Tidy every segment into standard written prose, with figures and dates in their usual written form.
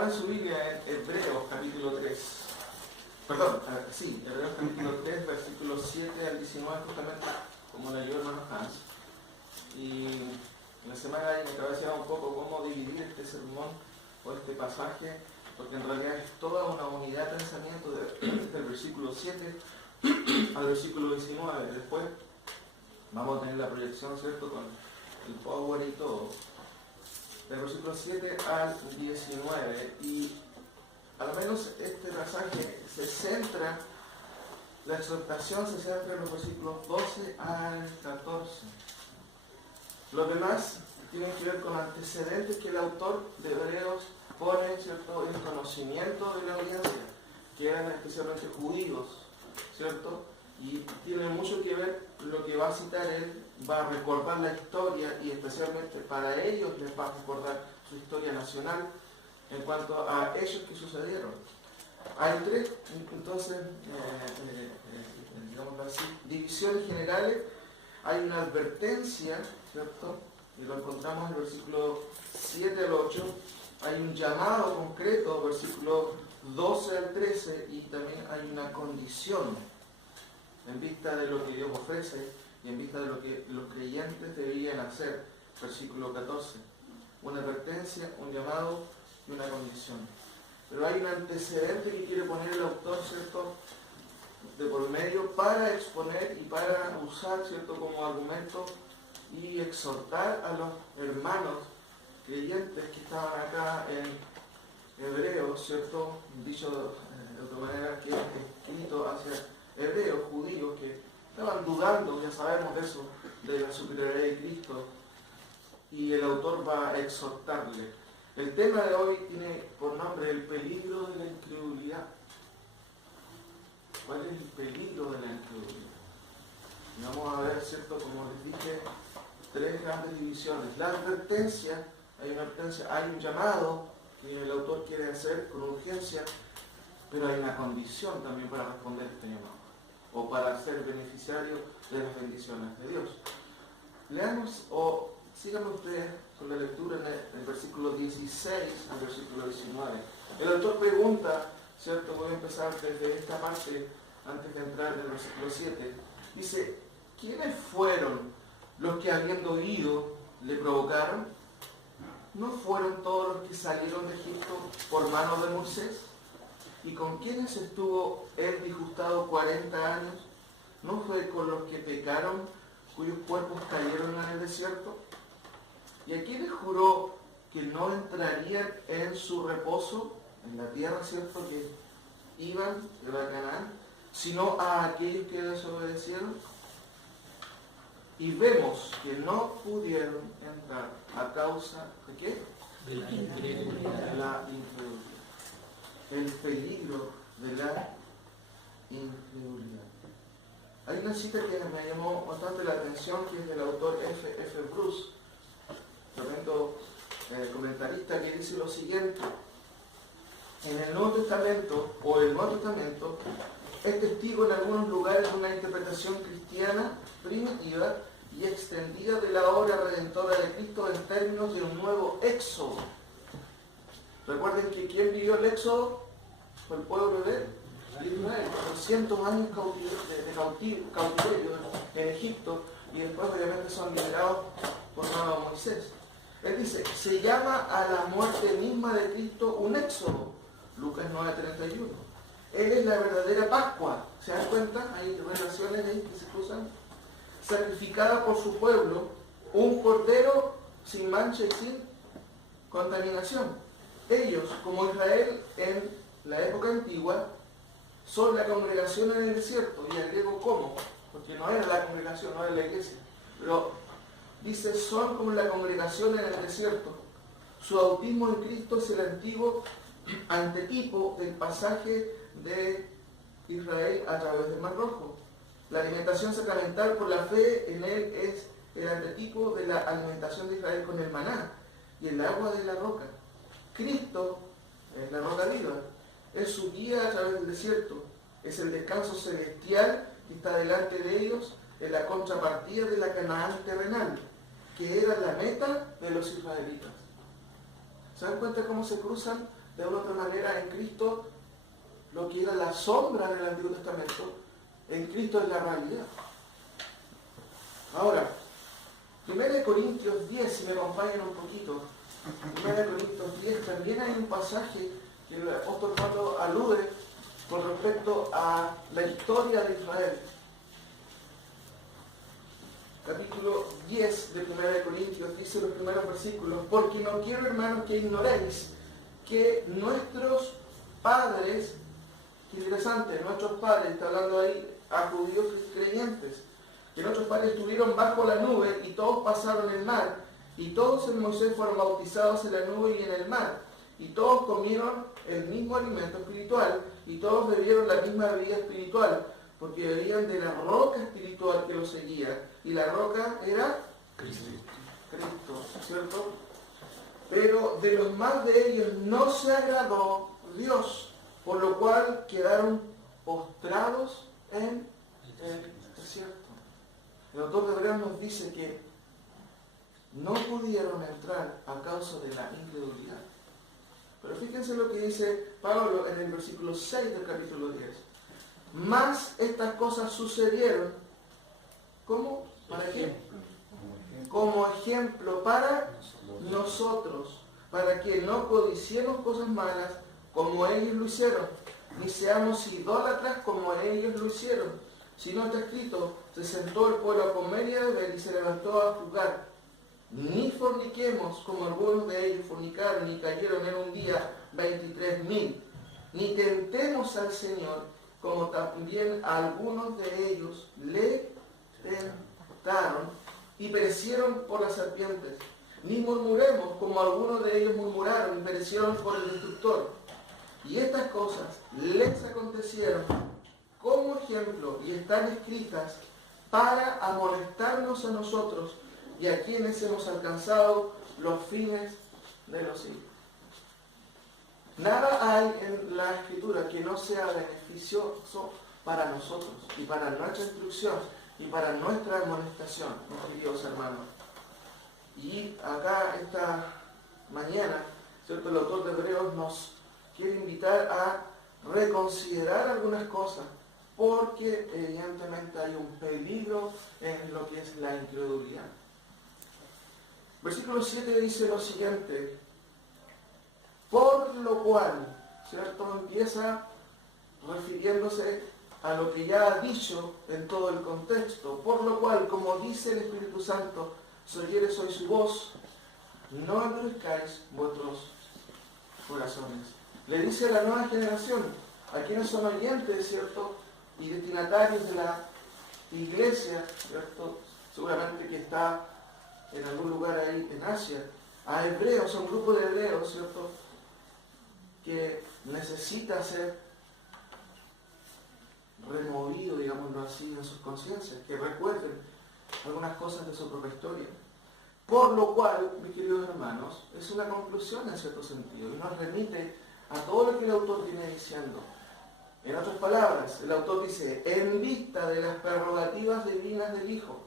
Abran su Biblia en Hebreos capítulo 3. Perdón, sí, Hebreos capítulo 3, versículos 7 al 19, justamente como leyó el hermano Hans. Y en la semana ahí me cabeceaba un poco cómo dividir este sermón o este pasaje, porque en realidad es toda una unidad de pensamiento del versículo 7 al versículo 19. Después vamos a tener la proyección, ¿cierto?, con el power y todo, del versículo 7 al 19. Y al menos este pasaje se centra, la exhortación se centra en los versículos 12 al 14. Los demás tienen que ver con antecedentes que el autor de Hebreos pone, ¿cierto?, en conocimiento de la audiencia, que eran especialmente judíos, ¿cierto? Y tiene mucho que ver lo que va a citar él, va a recordar la historia y especialmente para ellos les va a recordar su historia nacional en cuanto a hechos que sucedieron. Hay tres, entonces, digamos así, divisiones generales. Hay una advertencia, ¿cierto?, y lo encontramos en el versículo 7 al 8. Hay un llamado concreto, versículo 12 al 13, y también hay una condición en vista de lo que Dios ofrece y en vista de lo que los creyentes deberían hacer, versículo 14. Una advertencia, un llamado y una condición. Pero hay un antecedente que quiere poner el autor, ¿cierto?, de por medio para exponer y para usar, ¿cierto?, como argumento y exhortar a los hermanos creyentes que estaban acá en Hebreos, ¿cierto?, dicho de otra manera, que es escrito hacia hebreos, judíos, que estaban dudando, ya sabemos de eso, de la superioridad de Cristo, y el autor va a exhortarle. El tema de hoy tiene por nombre el peligro de la incredulidad. ¿Cuál es el peligro de la incredulidad? Y vamos a ver, ¿cierto?, como les dije, tres grandes divisiones. La advertencia, hay una advertencia, hay un llamado que el autor quiere hacer con urgencia, pero hay una condición también para responder a este llamado, o para ser beneficiario de las bendiciones de Dios. Leamos, o síganme ustedes con la lectura en el versículo 16 al versículo 19. El autor pregunta, ¿cierto? Voy a empezar desde esta parte, antes de entrar en el versículo 7. Dice, ¿quiénes fueron los que habiendo oído le provocaron? ¿No fueron todos los que salieron de Egipto por mano de Moisés? ¿Y con quiénes estuvo él disgustado 40 años? ¿No fue con los que pecaron, cuyos cuerpos cayeron en el desierto? ¿Y a quiénes juró que no entrarían en su reposo, en la tierra, ¿cierto?, que iban de la Canaán, sino a aquellos que desobedecieron? Y vemos que no pudieron entrar a causa de ¿qué? De la incredulidad. De la incredulidad. El peligro de la incredulidad. Hay una cita que me llamó bastante la atención, que es del autor F. Bruce, tremendo comentarista, que dice lo siguiente: en el Nuevo Testamento, o el Nuevo Testamento, es testigo en algunos lugares de una interpretación cristiana primitiva y extendida de la obra redentora de Cristo en términos de un nuevo éxodo. Recuerden que ¿quién vivió el éxodo? Fue el pueblo de Israel. 200 años de cautiverio en Egipto, y después obviamente son liberados por mano de Moisés. Él dice, se llama a la muerte misma de Cristo un éxodo. Lucas 9:31. Él es la verdadera Pascua. ¿Se dan cuenta? Hay relaciones ahí que se cruzan. Sacrificada por su pueblo, un cordero sin mancha y sin contaminación. Ellos, como Israel en la época antigua, son la congregación en el desierto. Y agrego cómo, porque no era la congregación, no era la iglesia, pero dice, son como la congregación en el desierto. Su bautismo en Cristo es el antiguo antetipo del pasaje de Israel a través del Mar Rojo. La alimentación sacramental por la fe en él es el antetipo de la alimentación de Israel con el maná y el agua de la roca. Cristo es la roca viva, es su guía a través del desierto, es el descanso celestial que está delante de ellos, en la contrapartida de la Canaán terrenal, que era la meta de los israelitas. ¿Se dan cuenta cómo se cruzan de una u otra manera en Cristo lo que era la sombra del Antiguo Testamento, en Cristo es la realidad. Ahora, 1 Corintios 10, si me acompañan un poquito, 1 Corintios 10, también hay un pasaje que el apóstol Pablo alude con respecto a la historia de Israel. Capítulo 10 de 1 Corintios dice los primeros versículos: porque no quiero, hermanos, que ignoréis que nuestros padres, qué interesante, nuestros padres, está hablando ahí a judíos creyentes, que nuestros padres estuvieron bajo la nube y todos pasaron el mar, y todos en Moisés fueron bautizados en la nube y en el mar, y todos comieron el mismo alimento espiritual, y todos bebieron la misma bebida espiritual, porque bebían de la roca espiritual que los seguía, y la roca era Cristo, ¿cierto? Pero de los más de ellos no se agradó Dios, por lo cual quedaron postrados en el desierto. El autor de Hebreos nos dice que no pudieron entrar a causa de la incredulidad. Pero fíjense lo que dice Pablo en el versículo 6 del capítulo 10. Mas estas cosas sucedieron, ¿cómo? ¿Para qué? Como ejemplo para nosotros, para que no codiciemos cosas malas como ellos lo hicieron, ni seamos idólatras como ellos lo hicieron. Si no está escrito, se sentó el pueblo a comer y a beber y se levantó a jugar. Ni forniquemos como algunos de ellos fornicaron y cayeron en un día 23.000. Ni tentemos al Señor como también algunos de ellos le tentaron y perecieron por las serpientes. Ni murmuremos como algunos de ellos murmuraron y perecieron por el destructor. Y estas cosas les acontecieron como ejemplo y están escritas para amonestarnos a nosotros y a quienes hemos alcanzado los fines de los siglos. Nada hay en la Escritura que no sea beneficioso para nosotros y para nuestra instrucción y para nuestra amonestación, mis queridos hermanos. Y acá esta mañana, ¿cierto? El autor de Hebreos nos quiere invitar a reconsiderar algunas cosas, porque evidentemente hay un peligro en lo que es la incredulidad. Versículo 7 dice lo siguiente: por lo cual, ¿cierto? Empieza refiriéndose a lo que ya ha dicho en todo el contexto. Por lo cual, como dice el Espíritu Santo, si oyeres hoy su voz, no endurezcáis vuestros corazones. Le dice a la nueva generación, a quienes son oyentes, ¿cierto? Y destinatarios de la iglesia, ¿cierto? Seguramente que está en algún lugar ahí en Asia, a hebreos, a un grupo de hebreos, ¿cierto? Que necesita ser removido, digámoslo así, en sus conciencias, que recuerden algunas cosas de su propia historia. Por lo cual, mis queridos hermanos, es una conclusión en cierto sentido, y nos remite a todo lo que el autor viene diciendo. En otras palabras, el autor dice, en vista de las prerrogativas divinas del Hijo,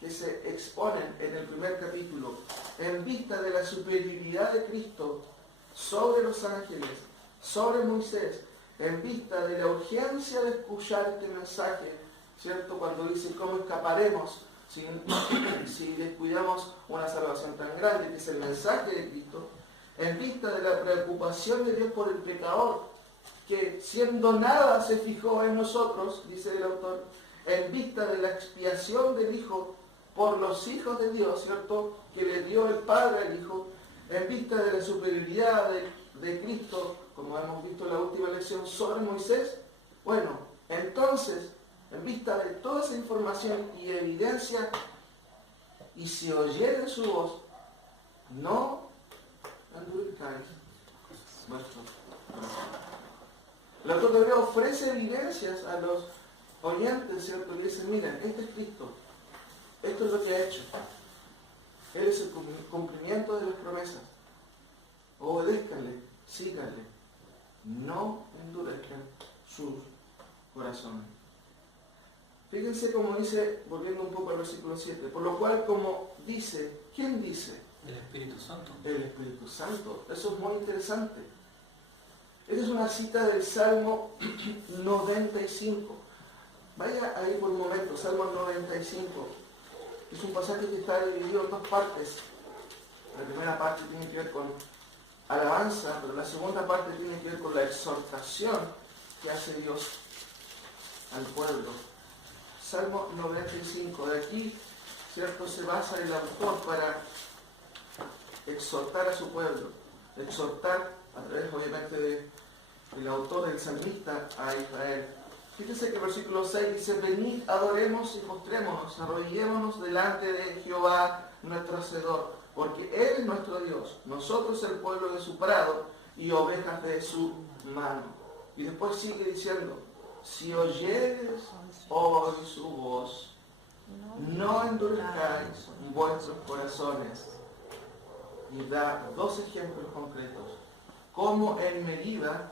que se exponen en el primer capítulo, en vista de la superioridad de Cristo sobre los ángeles, sobre Moisés, en vista de la urgencia de escuchar este mensaje, ¿cierto? Cuando dice, ¿cómo escaparemos si descuidamos una salvación tan grande, que es el mensaje de Cristo? En vista de la preocupación de Dios por el pecador, que siendo nada se fijó en nosotros, dice el autor, en vista de la expiación del Hijo por los hijos de Dios, ¿cierto? Que le dio el Padre al Hijo, en vista de la superioridad de Cristo, como hemos visto en la última lección, sobre Moisés. Bueno, entonces, en vista de toda esa información y evidencia, y si oyeren su voz, no endurezcáis vuestros corazones. El autor de Hebreos ofrece evidencias a los oyentes, ¿cierto? Le dicen, miren, este es Cristo, esto es lo que ha hecho, Él es el cumplimiento de las promesas, obedézcanle, síganle, no endurezcan sus corazones. Fíjense cómo dice, volviendo un poco al versículo 7, por lo cual, como dice, ¿quién dice? El Espíritu Santo. El Espíritu Santo. Eso es muy interesante. Esta es una cita del Salmo 95. Vaya ahí por un momento, Salmo 95. Es un pasaje que está dividido en dos partes. La primera parte tiene que ver con alabanza, pero la segunda parte tiene que ver con la exhortación que hace Dios al pueblo. Salmo 95. De aquí, ¿cierto?, se basa el autor para exhortar a su pueblo. Exhortar a través, obviamente, del autor, del salmista, a Israel. Fíjense que el versículo 6 dice: venid, adoremos y postrémonos, arrodillémonos delante de Jehová nuestro Hacedor, porque Él es nuestro Dios, nosotros el pueblo de su prado y ovejas de su mano. Y después sigue diciendo: si oyeres hoy su voz, no endurezcáis vuestros corazones. Y da dos ejemplos concretos: como en Meriba,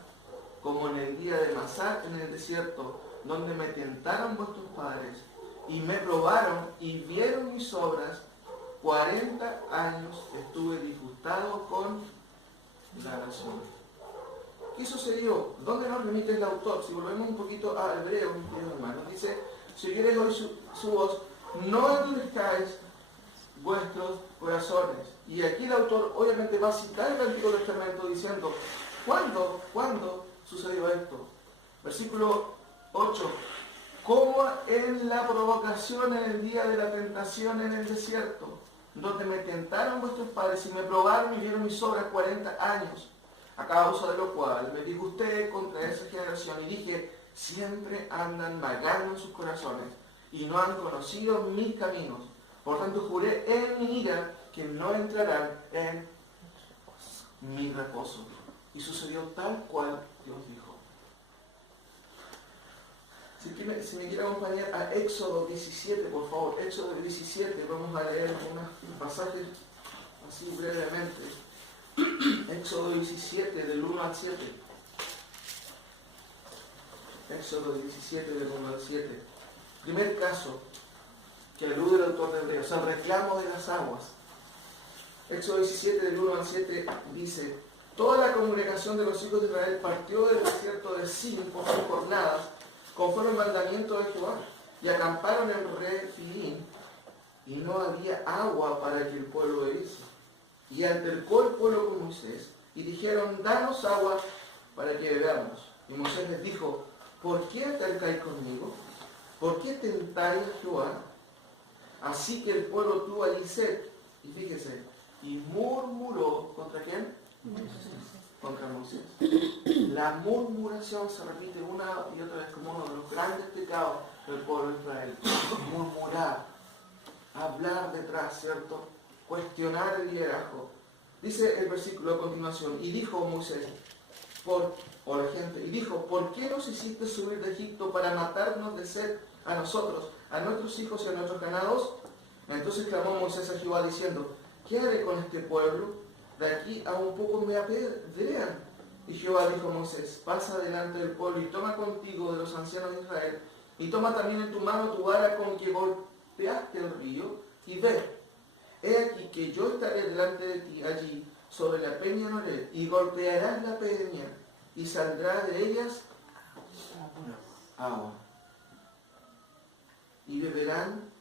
como en el día de Masá en el desierto, donde me tentaron vuestros padres, y me probaron y vieron mis obras. 40 años estuve disgustado con la nación. ¿Qué sucedió? ¿Dónde nos remite el autor? Si volvemos un poquito a Hebreos, mis queridos hermanos, dice: si oyeres hoy su voz, no endurezcáis vuestros corazones. Y aquí el autor obviamente va a citar el Antiguo Testamento diciendo: ¿cuándo sucedió esto? Versículo 8: como en la provocación en el día de la tentación en el desierto, donde me tentaron vuestros padres y me probaron y vieron mis obras 40 años, a causa de lo cual me disgusté contra esa generación y dije: siempre andan vagando en sus corazones y no han conocido mis caminos. Por tanto juré en mi ira que no entrarán en mi reposo. Y sucedió tal cual Dios dijo. Si me quiere acompañar a Éxodo 17, por favor. Éxodo 17, vamos a leer un pasaje así brevemente. Éxodo 17, del 1 al 7. Éxodo 17, del 1 al 7. Primer caso que alude el autor de Hebreos, el reclamo de las aguas. Éxodo 17, del 1 al 7, dice: toda la congregación de los hijos de Israel partió del desierto de Sin por sus jornadas, conforme al mandamiento de Jehová, y acamparon en Refidim, y no había agua para que el pueblo bebiese. Y altercó el pueblo con Moisés, y dijeron: danos agua para que bebamos. Y Moisés les dijo: ¿por qué altercáis conmigo? ¿Por qué tentáis a Jehová? Así que el pueblo tuvo allí sed, y fíjese, y murmuró, ¿contra quién? Contra Moisés. La murmuración se repite una y otra vez como uno de los grandes pecados del pueblo de Israel. Murmurar, hablar detrás, ¿cierto? Cuestionar el liderazgo. Dice el versículo a continuación: y dijo Moisés, ¿por qué nos hiciste subir de Egipto para matarnos de sed a nosotros, a nuestros hijos y a nuestros ganados? Entonces clamó Moisés a Jehová diciendo: ¿qué haré con este pueblo? De aquí a un poco me apedrean. Y Jehová dijo a Moisés: pasa delante del pueblo y toma contigo de los ancianos de Israel, y toma también en tu mano tu vara con que golpeaste el río, y ve, he aquí que yo estaré delante de ti allí sobre la peña en Horeb, y golpearás la peña, y saldrá de ellas agua. Y beberán,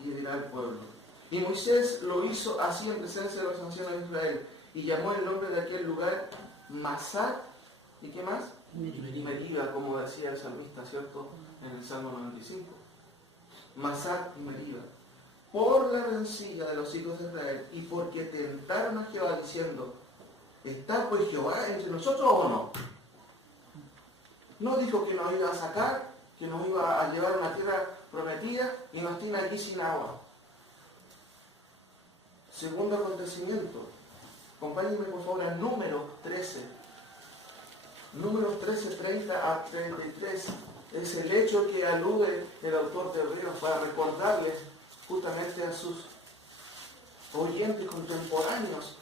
y beberá el pueblo. Y Moisés lo hizo así en presencia de los ancianos de Israel, y llamó el nombre de aquel lugar Masá, ¿y qué más? Meriba, como decía el salmista, ¿cierto? En el Salmo 95. Masá y Meriba. Por la rencilla de los hijos de Israel, y porque tentaron a Jehová diciendo: ¿está pues Jehová entre nosotros o no? No dijo que nos iba a sacar, que nos iba a llevar a una tierra prometida, y nos tiene aquí sin agua. Segundo acontecimiento. Acompáñenme por favor a Números 13. Números 13, 30 a 33. Es el hecho que alude el autor de Hebreos para recordarles justamente a sus oyentes contemporáneos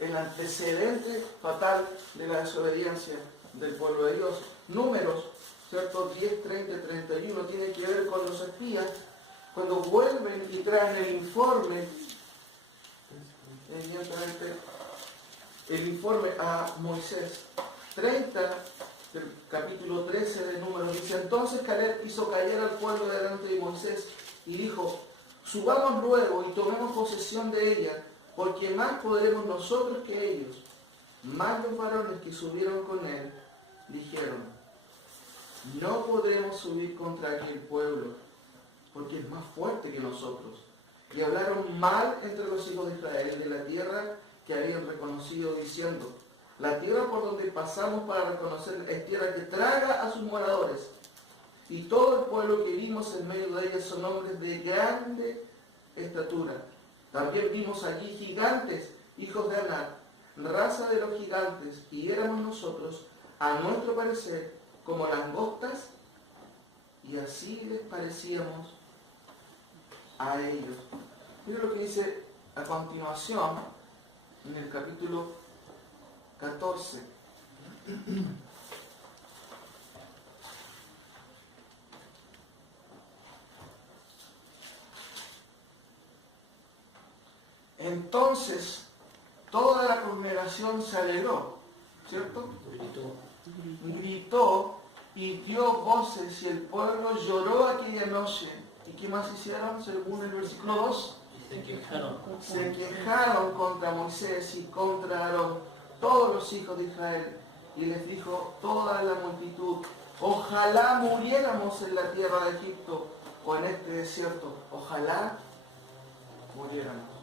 el antecedente fatal de la desobediencia del pueblo de Dios. Números, ¿cierto? 10, 30, 31 tiene que ver con los espías cuando vuelven y traen el informe, evidentemente, el informe a Moisés. 30 del capítulo 13 de Números dice: entonces Caleb hizo callar al pueblo delante de Moisés y dijo: subamos luego y tomemos posesión de ella, porque más podremos nosotros que ellos. Más los varones que subieron con él dijeron: no podremos subir contra aquel pueblo, porque es más fuerte que nosotros. Y hablaron mal entre los hijos de Israel de la tierra que habían reconocido, diciendo: la tierra por donde pasamos para reconocer es tierra que traga a sus moradores. Y todo el pueblo que vimos en medio de ella son hombres de grande estatura. También vimos allí gigantes, hijos de Anak, raza de los gigantes, y éramos nosotros, a nuestro parecer, como langostas, y así les parecíamos a ellos. Mira lo que dice a continuación en el capítulo 14. Entonces toda la congregación se alegró, ¿cierto? Gritó y dio voces, y el pueblo lloró aquella noche. ¿Y qué más hicieron según el versículo 2? Se quejaron contra Moisés y contra Aarón, todos los hijos de Israel, y les dijo toda la multitud: ojalá muriéramos en la tierra de Egipto o en este desierto, ojalá muriéramos.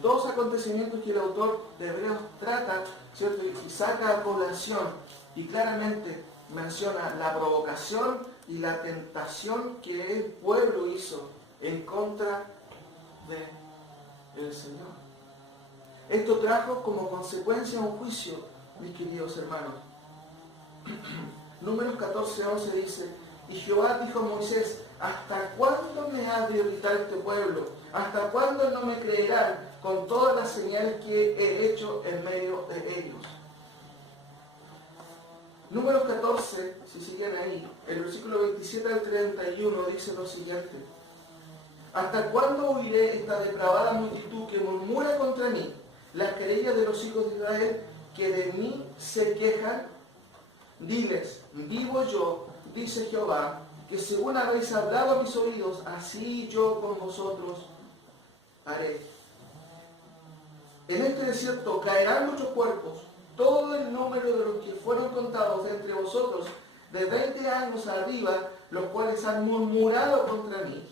Dos acontecimientos que el autor de Hebreos trata, ¿cierto? Y saca a colación y claramente menciona la provocación y la tentación que el pueblo hizo en contra del Señor. Esto trajo como consecuencia un juicio, mis queridos hermanos. Números 14:11 dice: y Jehová dijo a Moisés: ¿hasta cuándo me ha de irritar este pueblo? ¿Hasta cuándo no me creerán con todas las señales que he hecho en medio de ellos? Números 14, si siguen ahí, el versículo 27 al 31 dice lo siguiente: ¿hasta cuándo oiré esta depravada multitud que murmura contra mí? Las querellas de los hijos de Israel que de mí se quejan. Diles: vivo yo, dice Jehová, que según habéis hablado a mis oídos, así yo con vosotros haré. En este desierto caerán muchos cuerpos, todo el número de los que fueron contados de entre vosotros, de 20 años arriba, los cuales han murmurado contra mí.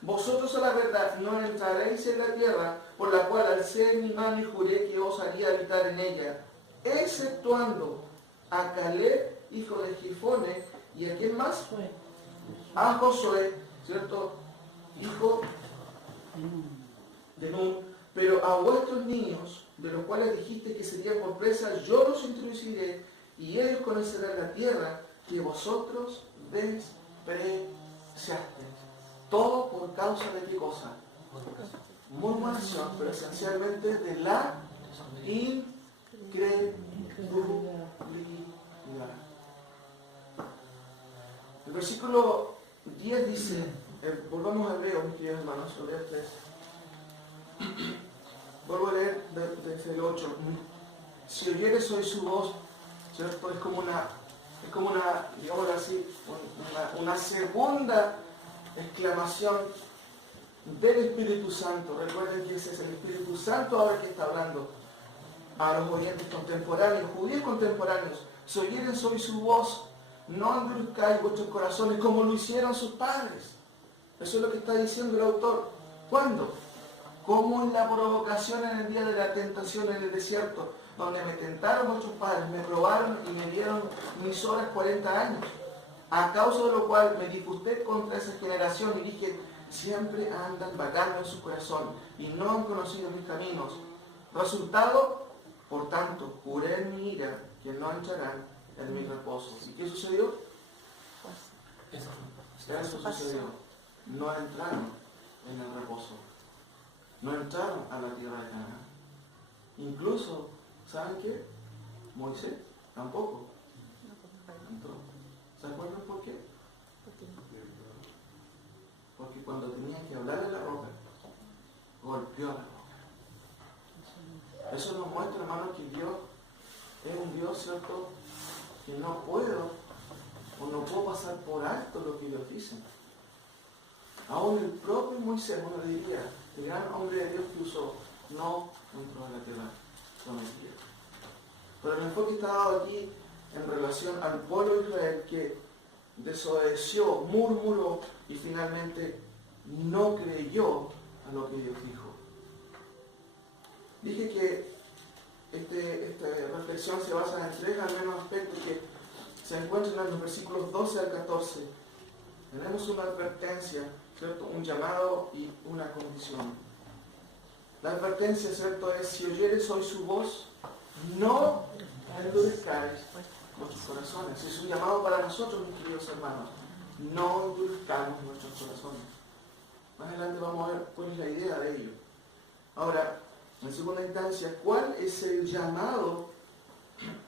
Vosotros a la verdad no entraréis en la tierra, por la cual alcé mi mano y juré que os haría habitar en ella, exceptuando a Caleb, hijo de Jefone, y a quién más? A Josué, ¿cierto? Hijo de Nun. Pero a vuestros niños, de los cuales dijiste que serían por presa, yo los introduciré, y ellos conocerán la tierra que vosotros despreciasteis. Todo por causa de qué cosa? Murmuración, pero esencialmente de la incredulidad. El versículo 10 dice, volvamos a Hebreos, mis queridos hermanos, lo leo 3. Vuelvo a leer desde el 8. Si oyeres hoy su voz, ¿cierto? Es como una, digamos así, una segunda exclamación del Espíritu Santo. Recuerden que ese es el Espíritu Santo ahora que está hablando a los oyentes contemporáneos, judíos contemporáneos. Si oyeres hoy su voz, no endurezcáis vuestros corazones como lo hicieron sus padres. Eso es lo que está diciendo el autor. ¿Cuándo? Como en la provocación en el día de la tentación en el desierto, donde me tentaron vuestros padres, me probaron y me dieron mis horas 40 años. A causa de lo cual me disgusté contra esa generación y dije: siempre andan vagando en su corazón y no han conocido mis caminos. Resultado, por tanto, juré en mi ira que no entrarán en mi reposo. ¿Y qué sucedió? Eso sucedió. No entraron en el reposo. No entraron a la tierra de Canaán. Incluso, ¿saben qué? Moisés tampoco entró. ¿Se acuerdan por qué? Porque cuando tenía que hablar en la roca, golpeó a la roca. Eso nos muestra, hermanos, que Dios es un Dios, ¿cierto?, que no puedo o no puedo pasar por alto lo que ellos dicen. Aún el propio Moisés, uno diría, el gran hombre de Dios que usó, no entró a la tierra prometida. Pero el enfoque está dado aquí en relación al pueblo de Israel que desobedeció, murmuró y finalmente no creyó a lo que Dios dijo. Dije que esta reflexión se basa en tres al menos aspectos que se encuentran en los versículos 12 al 14. Tenemos una advertencia, ¿cierto?, un llamado y una condición. La advertencia, ¿cierto?, es: si oyeres hoy su voz, no endurezcáis nuestros corazones. Es un llamado para nosotros, mis queridos hermanos. No endurezcamos nuestros corazones. Más adelante vamos a ver cuál es la idea de ello. Ahora, en segunda instancia, ¿cuál es el llamado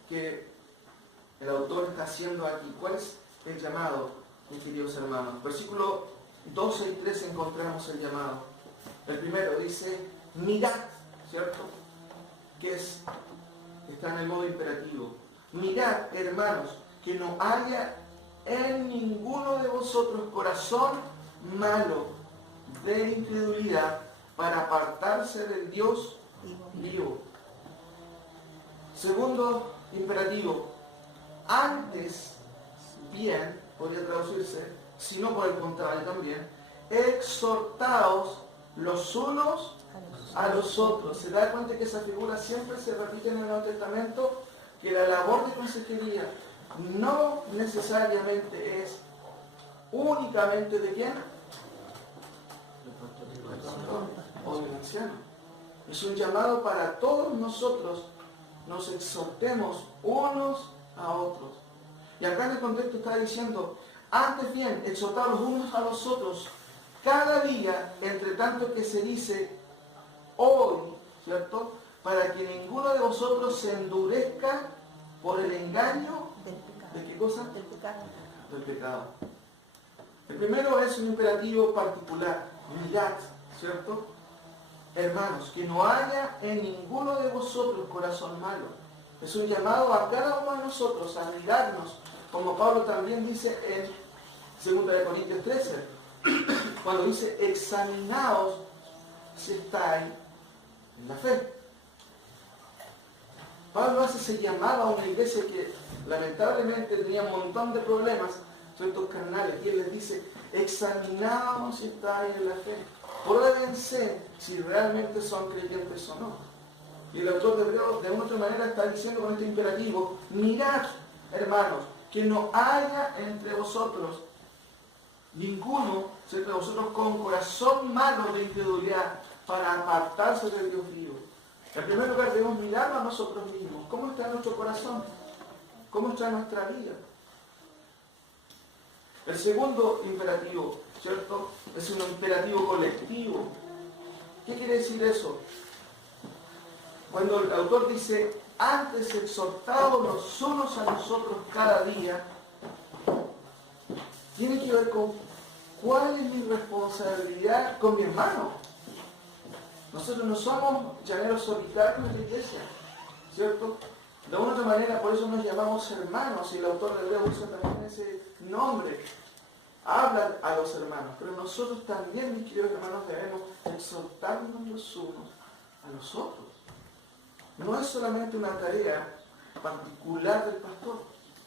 que el autor está haciendo aquí? ¿Cuál es el llamado, mis queridos hermanos? Versículos 12 y 13 encontramos el llamado. El primero dice: mirad, ¿cierto? Que está en el modo imperativo. Mirad, hermanos, que no haya en ninguno de vosotros corazón malo de incredulidad para apartarse del Dios vivo. Segundo imperativo: antes bien, podría traducirse, si no por el contrario también, exhortaos los unos a los otros. ¿Se da cuenta que esa figura siempre se repite en el Nuevo Testamento? Que la labor de consejería no necesariamente es únicamente de quién, o del anciano. Es un llamado para todos nosotros, nos exhortemos unos a otros. Y acá en el contexto está diciendo: antes bien, exhortados los unos a los otros cada día, entre tanto que se dice hoy, ¿cierto?, para que ninguno de vosotros se endurezca por el engaño del pecado. ¿de qué cosa? Del pecado. Del pecado. El primero es un imperativo particular: mirad, ¿cierto? Hermanos, que no haya en ninguno de vosotros corazón malo. Es un llamado a cada uno de nosotros a mirarnos, como Pablo también dice en 2 Corintios 13, cuando dice: examinaos si estáis en la fe. Pablo hace ese llamado a una iglesia que lamentablemente tenía un montón de problemas, ciertos carnales, y él les dice: examinaos si estáis en la fe. Pruébense si realmente son creyentes o no. Y el autor de Hebreos, de una otra manera, está diciendo con este imperativo: mirad, hermanos, que no haya entre vosotros ninguno, entre vosotros, con corazón malo de incredulidad para apartarse del Dios vivo. En primer lugar, debemos mirarnos a nosotros mismos. ¿Cómo está nuestro corazón? ¿Cómo está nuestra vida? El segundo imperativo, ¿cierto?, es un imperativo colectivo. ¿Qué quiere decir eso? Cuando el autor dice: antes exhortados los unos a los otros cada día, tiene que ver con cuál es mi responsabilidad con mi hermano. Nosotros no somos llaneros solitarios en la iglesia, ¿cierto? De una u otra manera, por eso nos llamamos hermanos, y el autor de Hebreos usa también ese nombre. Hablan a los hermanos, pero nosotros también, mis queridos hermanos, debemos exhortarnos los unos a los otros. No es solamente una tarea particular del pastor.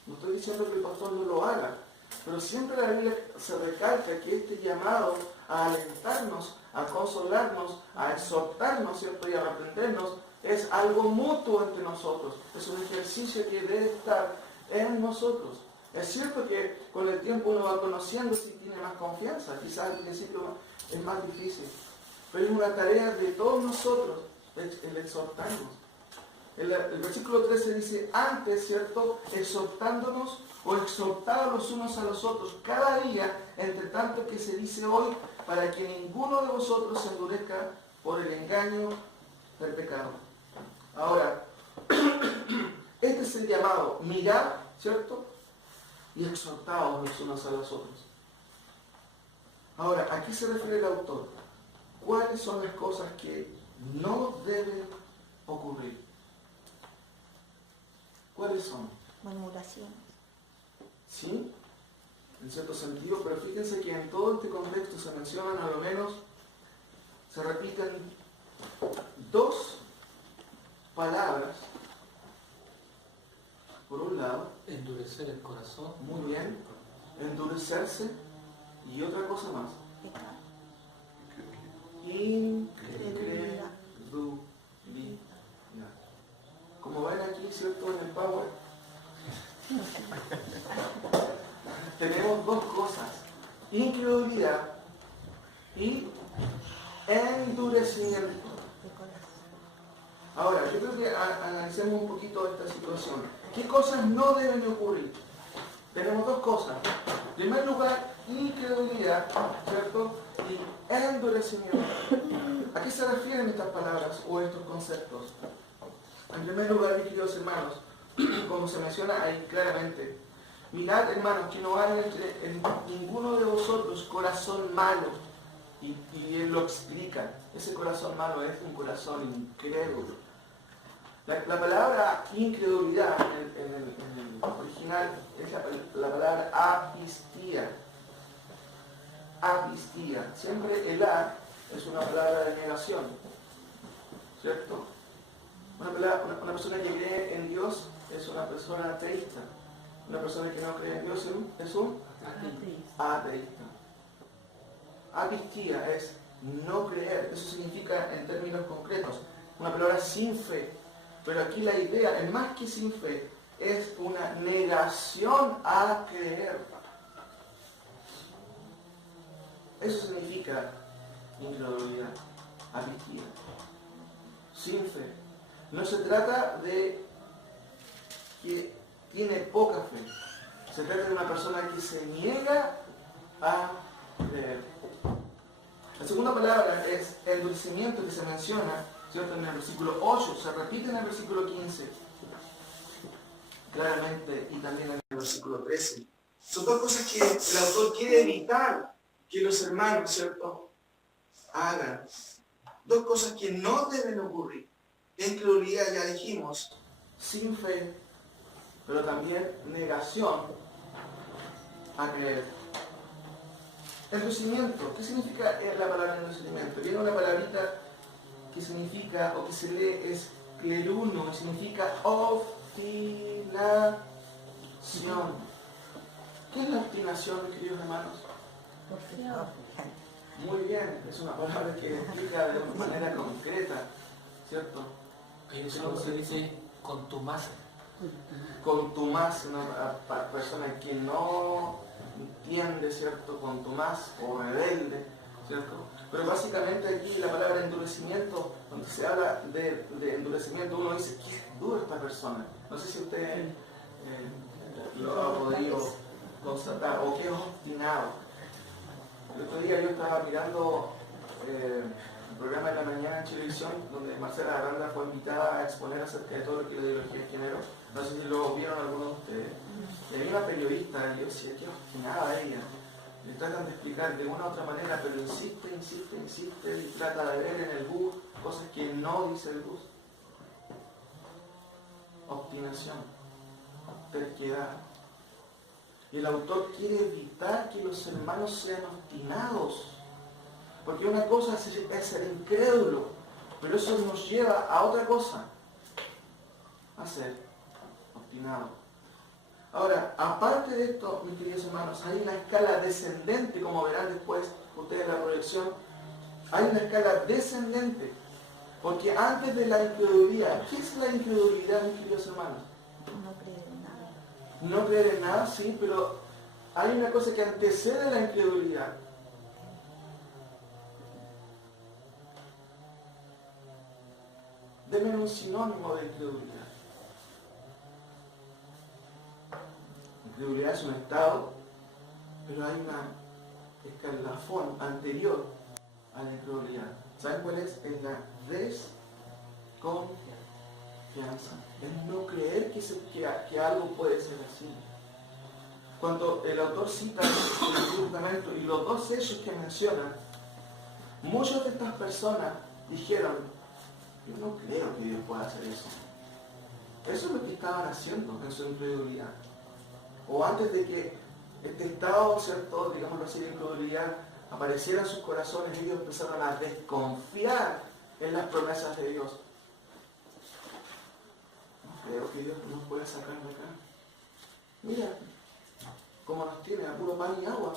No estoy diciendo que el pastor no lo haga, pero siempre la Biblia se recalca que este llamado a alentarnos, a consolarnos, a exhortarnos, ¿cierto?, y a reprendernos, es algo mutuo entre nosotros. Es un ejercicio que debe estar en nosotros. Es cierto que con el tiempo uno va conociendo si tiene más confianza. Quizás al principio es más difícil. Pero es una tarea de todos nosotros el exhortarnos. El versículo 13 dice: antes, ¿cierto?, exhortándonos o exhortados los unos a los otros cada día, entre tanto que se dice hoy, para que ninguno de vosotros se endurezca por el engaño del pecado. Ahora, este es el llamado: mirad, ¿cierto?, y exhortados los unos a los otros. Ahora, ¿a qué se refiere el autor? ¿Cuáles son las cosas que no deben ocurrir? ¿Cuáles son? Murmuración. ¿Sí? En cierto sentido, pero fíjense que en todo este contexto se mencionan a lo menos, se repiten dos palabras. Por un lado, endurecer el corazón. muy bien, endurecerse y otra cosa más. Pecado. Incredulidad. Como ven aquí, ¿cierto? En el Power, tenemos dos cosas: incredulidad y endurecimiento. De corazón. Ahora, yo creo que analicemos un poquito esta situación. ¿Qué cosas no deben ocurrir? Tenemos dos cosas. En primer lugar, incredulidad, ¿cierto? Y endurecimiento. ¿A qué se refieren estas palabras o estos conceptos? En primer lugar, mis queridos hermanos, como se menciona ahí claramente, mirad, hermanos, que no hay en ninguno de vosotros corazón malo. Y él lo explica. Ese corazón malo es un corazón incrédulo. La palabra incredulidad en el original es la palabra apistía. Apistía. Siempre el a es una palabra de negación. ¿Cierto? Una persona que cree en Dios es una persona ateísta. Una persona que no cree en Dios es un ateísta. Apistía es no creer. Eso significa en términos concretos una palabra sin fe. Pero aquí la idea, es más que sin fe, es una negación a creer. Eso significa incredulidad, apistía, sin fe. No se trata de que tiene poca fe. Se trata de una persona que se niega a creer. La segunda palabra es endurecimiento, que se menciona, ¿cierto? En el versículo 8, se repite en el versículo 15, claramente, y también en el versículo 13. Son dos cosas que el autor quiere evitar que los hermanos, ¿cierto?, hagan. Dos cosas que no deben ocurrir. Incredulidad, ya dijimos, sin fe, pero también negación a creer. Endurecimiento. ¿Qué significa la palabra endurecimiento? Viene una palabrita que significa, o que se lee, es cleruno, y significa obstinación. ¿Qué es la obstinación, mis queridos hermanos? Muy bien, es una palabra que explica de una manera concreta, ¿cierto? Eso se dice contumacia. Contumaz, una persona que no entiende, ¿cierto? Contumaz o rebelde, ¿cierto? Pero básicamente aquí la palabra endurecimiento, cuando se habla de endurecimiento, uno dice, ¿qué es duro esta persona? No sé si usted lo ha podido constatar, o qué es obstinado. El otro día yo estaba mirando el programa de la mañana en Chilevisión, donde Marcela Aranda fue invitada a exponer acerca de todo lo que es la ideología de género. No sé si lo vieron algunos de ustedes. Y había una periodista, y yo decía, qué obstinada ella. Le tratan de explicar de una u otra manera, pero insiste, y trata de ver en el bus cosas que no dice el bus. Obstinación, terquedad. Y el autor quiere evitar que los hermanos sean obstinados. Porque una cosa es ser incrédulo, pero eso nos lleva a otra cosa, a ser obstinado. Ahora, aparte de esto, mis queridos hermanos, hay una escala descendente, como verán después ustedes en la proyección, hay una escala descendente, porque antes de la incredulidad, ¿qué es la incredulidad, mis queridos hermanos? No creer en nada. No creer en nada, sí, pero hay una cosa que antecede a la incredulidad. Denme un sinónimo de incredulidad. Incredulidad es un estado, pero hay una escalafón anterior a la incredulidad. ¿Saben cuál es? Es la desconfianza. Es no creer que algo puede ser así. Cuando el autor cita el Antiguo Testamento y los dos hechos que mencionan, muchas de estas personas dijeron, yo no creo que Dios pueda hacer eso. Eso es lo que estaban haciendo en su incredulidad. O antes de que este estado, ¿cierto?, digámoslo así, de incredulidad apareciera en sus corazones, ellos empezaron a desconfiar en las promesas de Dios. No creo que Dios nos pueda sacar de acá. Mira cómo nos tiene, a puro pan y agua.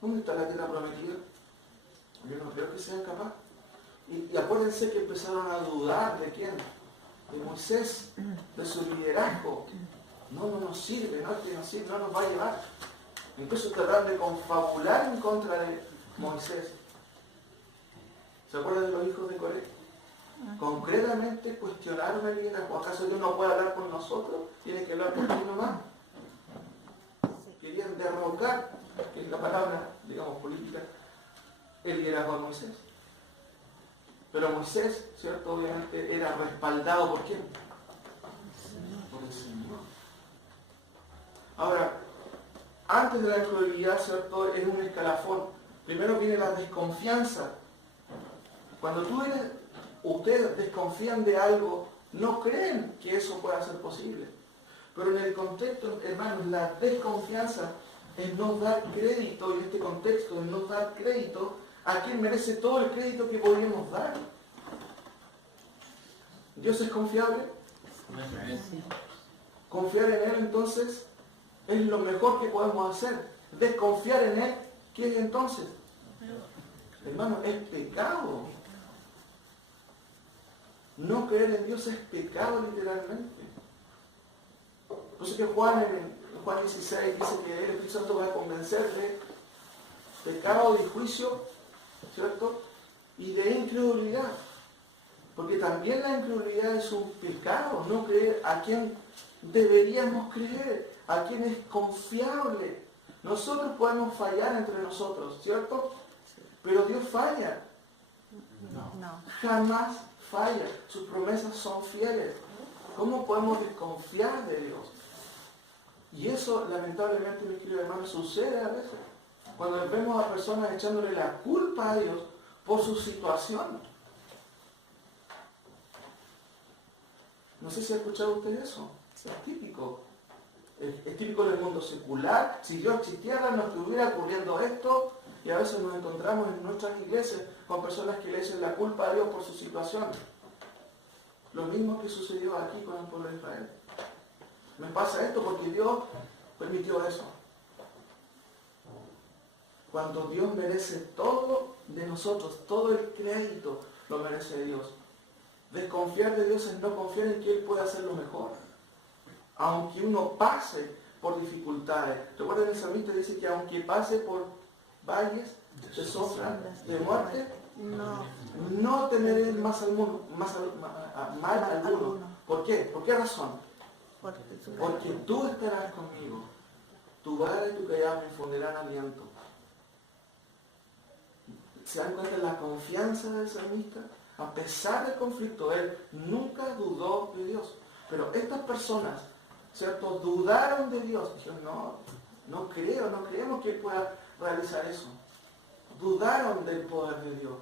¿Dónde está la tierra prometida? Yo no creo que sean capaces. Y acuérdense que empezaron a dudar de quién, de Moisés, de su liderazgo. No nos sirve, no es que nos sirve, no nos va a llevar. Incluso trataron de confabular en contra de Moisés. ¿Se acuerdan de los hijos de Coré? Concretamente cuestionaron el liderazgo. ¿Acaso Dios no puede hablar por nosotros? ¿Tiene que hablar por ti nomás? Querían derrocar, que es la palabra, digamos, política, el liderazgo de Moisés. Pero Moisés, ¿cierto?, obviamente era respaldado ¿por quién? Por el Señor. Ahora, antes de la incredulidad, ¿cierto?, es un escalafón. Primero viene la desconfianza. Cuando ustedes desconfían de algo, no creen que eso pueda ser posible. Pero en el contexto, hermanos, la desconfianza es no dar crédito, en este contexto, es no dar crédito a quien merece todo el crédito que podríamos dar. ¿Dios es confiable? Confiar en Él, entonces, es lo mejor que podemos hacer. Desconfiar en Él, ¿qué es entonces? Hermano, es pecado. No creer en Dios es pecado literalmente. Por eso que Juan en Juan 16 dice que el Espíritu Santo va a convencer de pecado, de juicio, ¿cierto? Y de incredulidad. Porque también la incredulidad es un pecado, no creer a quien deberíamos creer, a quien es confiable. Nosotros podemos fallar entre nosotros, ¿cierto? Pero Dios falla. No. Jamás falla. Sus promesas son fieles. ¿Cómo podemos desconfiar de Dios? Y eso, lamentablemente, mis queridos hermanos, sucede a veces. Cuando vemos a personas echándole la culpa a Dios por su situación. No sé si ha escuchado usted eso. Es típico. Es típico del mundo secular. Si Dios existiera, nos estuviera ocurriendo esto. Y a veces nos encontramos en nuestras iglesias con personas que le echan la culpa a Dios por su situación. Lo mismo que sucedió aquí con el pueblo de Israel. Me pasa esto porque Dios permitió eso. Cuando Dios merece todo de nosotros, todo el crédito lo merece Dios. Desconfiar de Dios es no confiar en que Él puede hacer lo mejor. Aunque uno pase por dificultades. Recuerden, el salmista dice que aunque pase por valles de sombra de muerte, no teneré mal alguno. ¿Por qué? ¿Por qué razón? Porque tú estarás conmigo. Tu vara y tu callado me infundirán aliento. ¿Se dan cuenta de la confianza del salmista? A pesar del conflicto, él nunca dudó de Dios. Pero estas personas, ¿cierto?, dudaron de Dios. Dijeron, no creemos que Él pueda realizar eso. Dudaron del poder de Dios.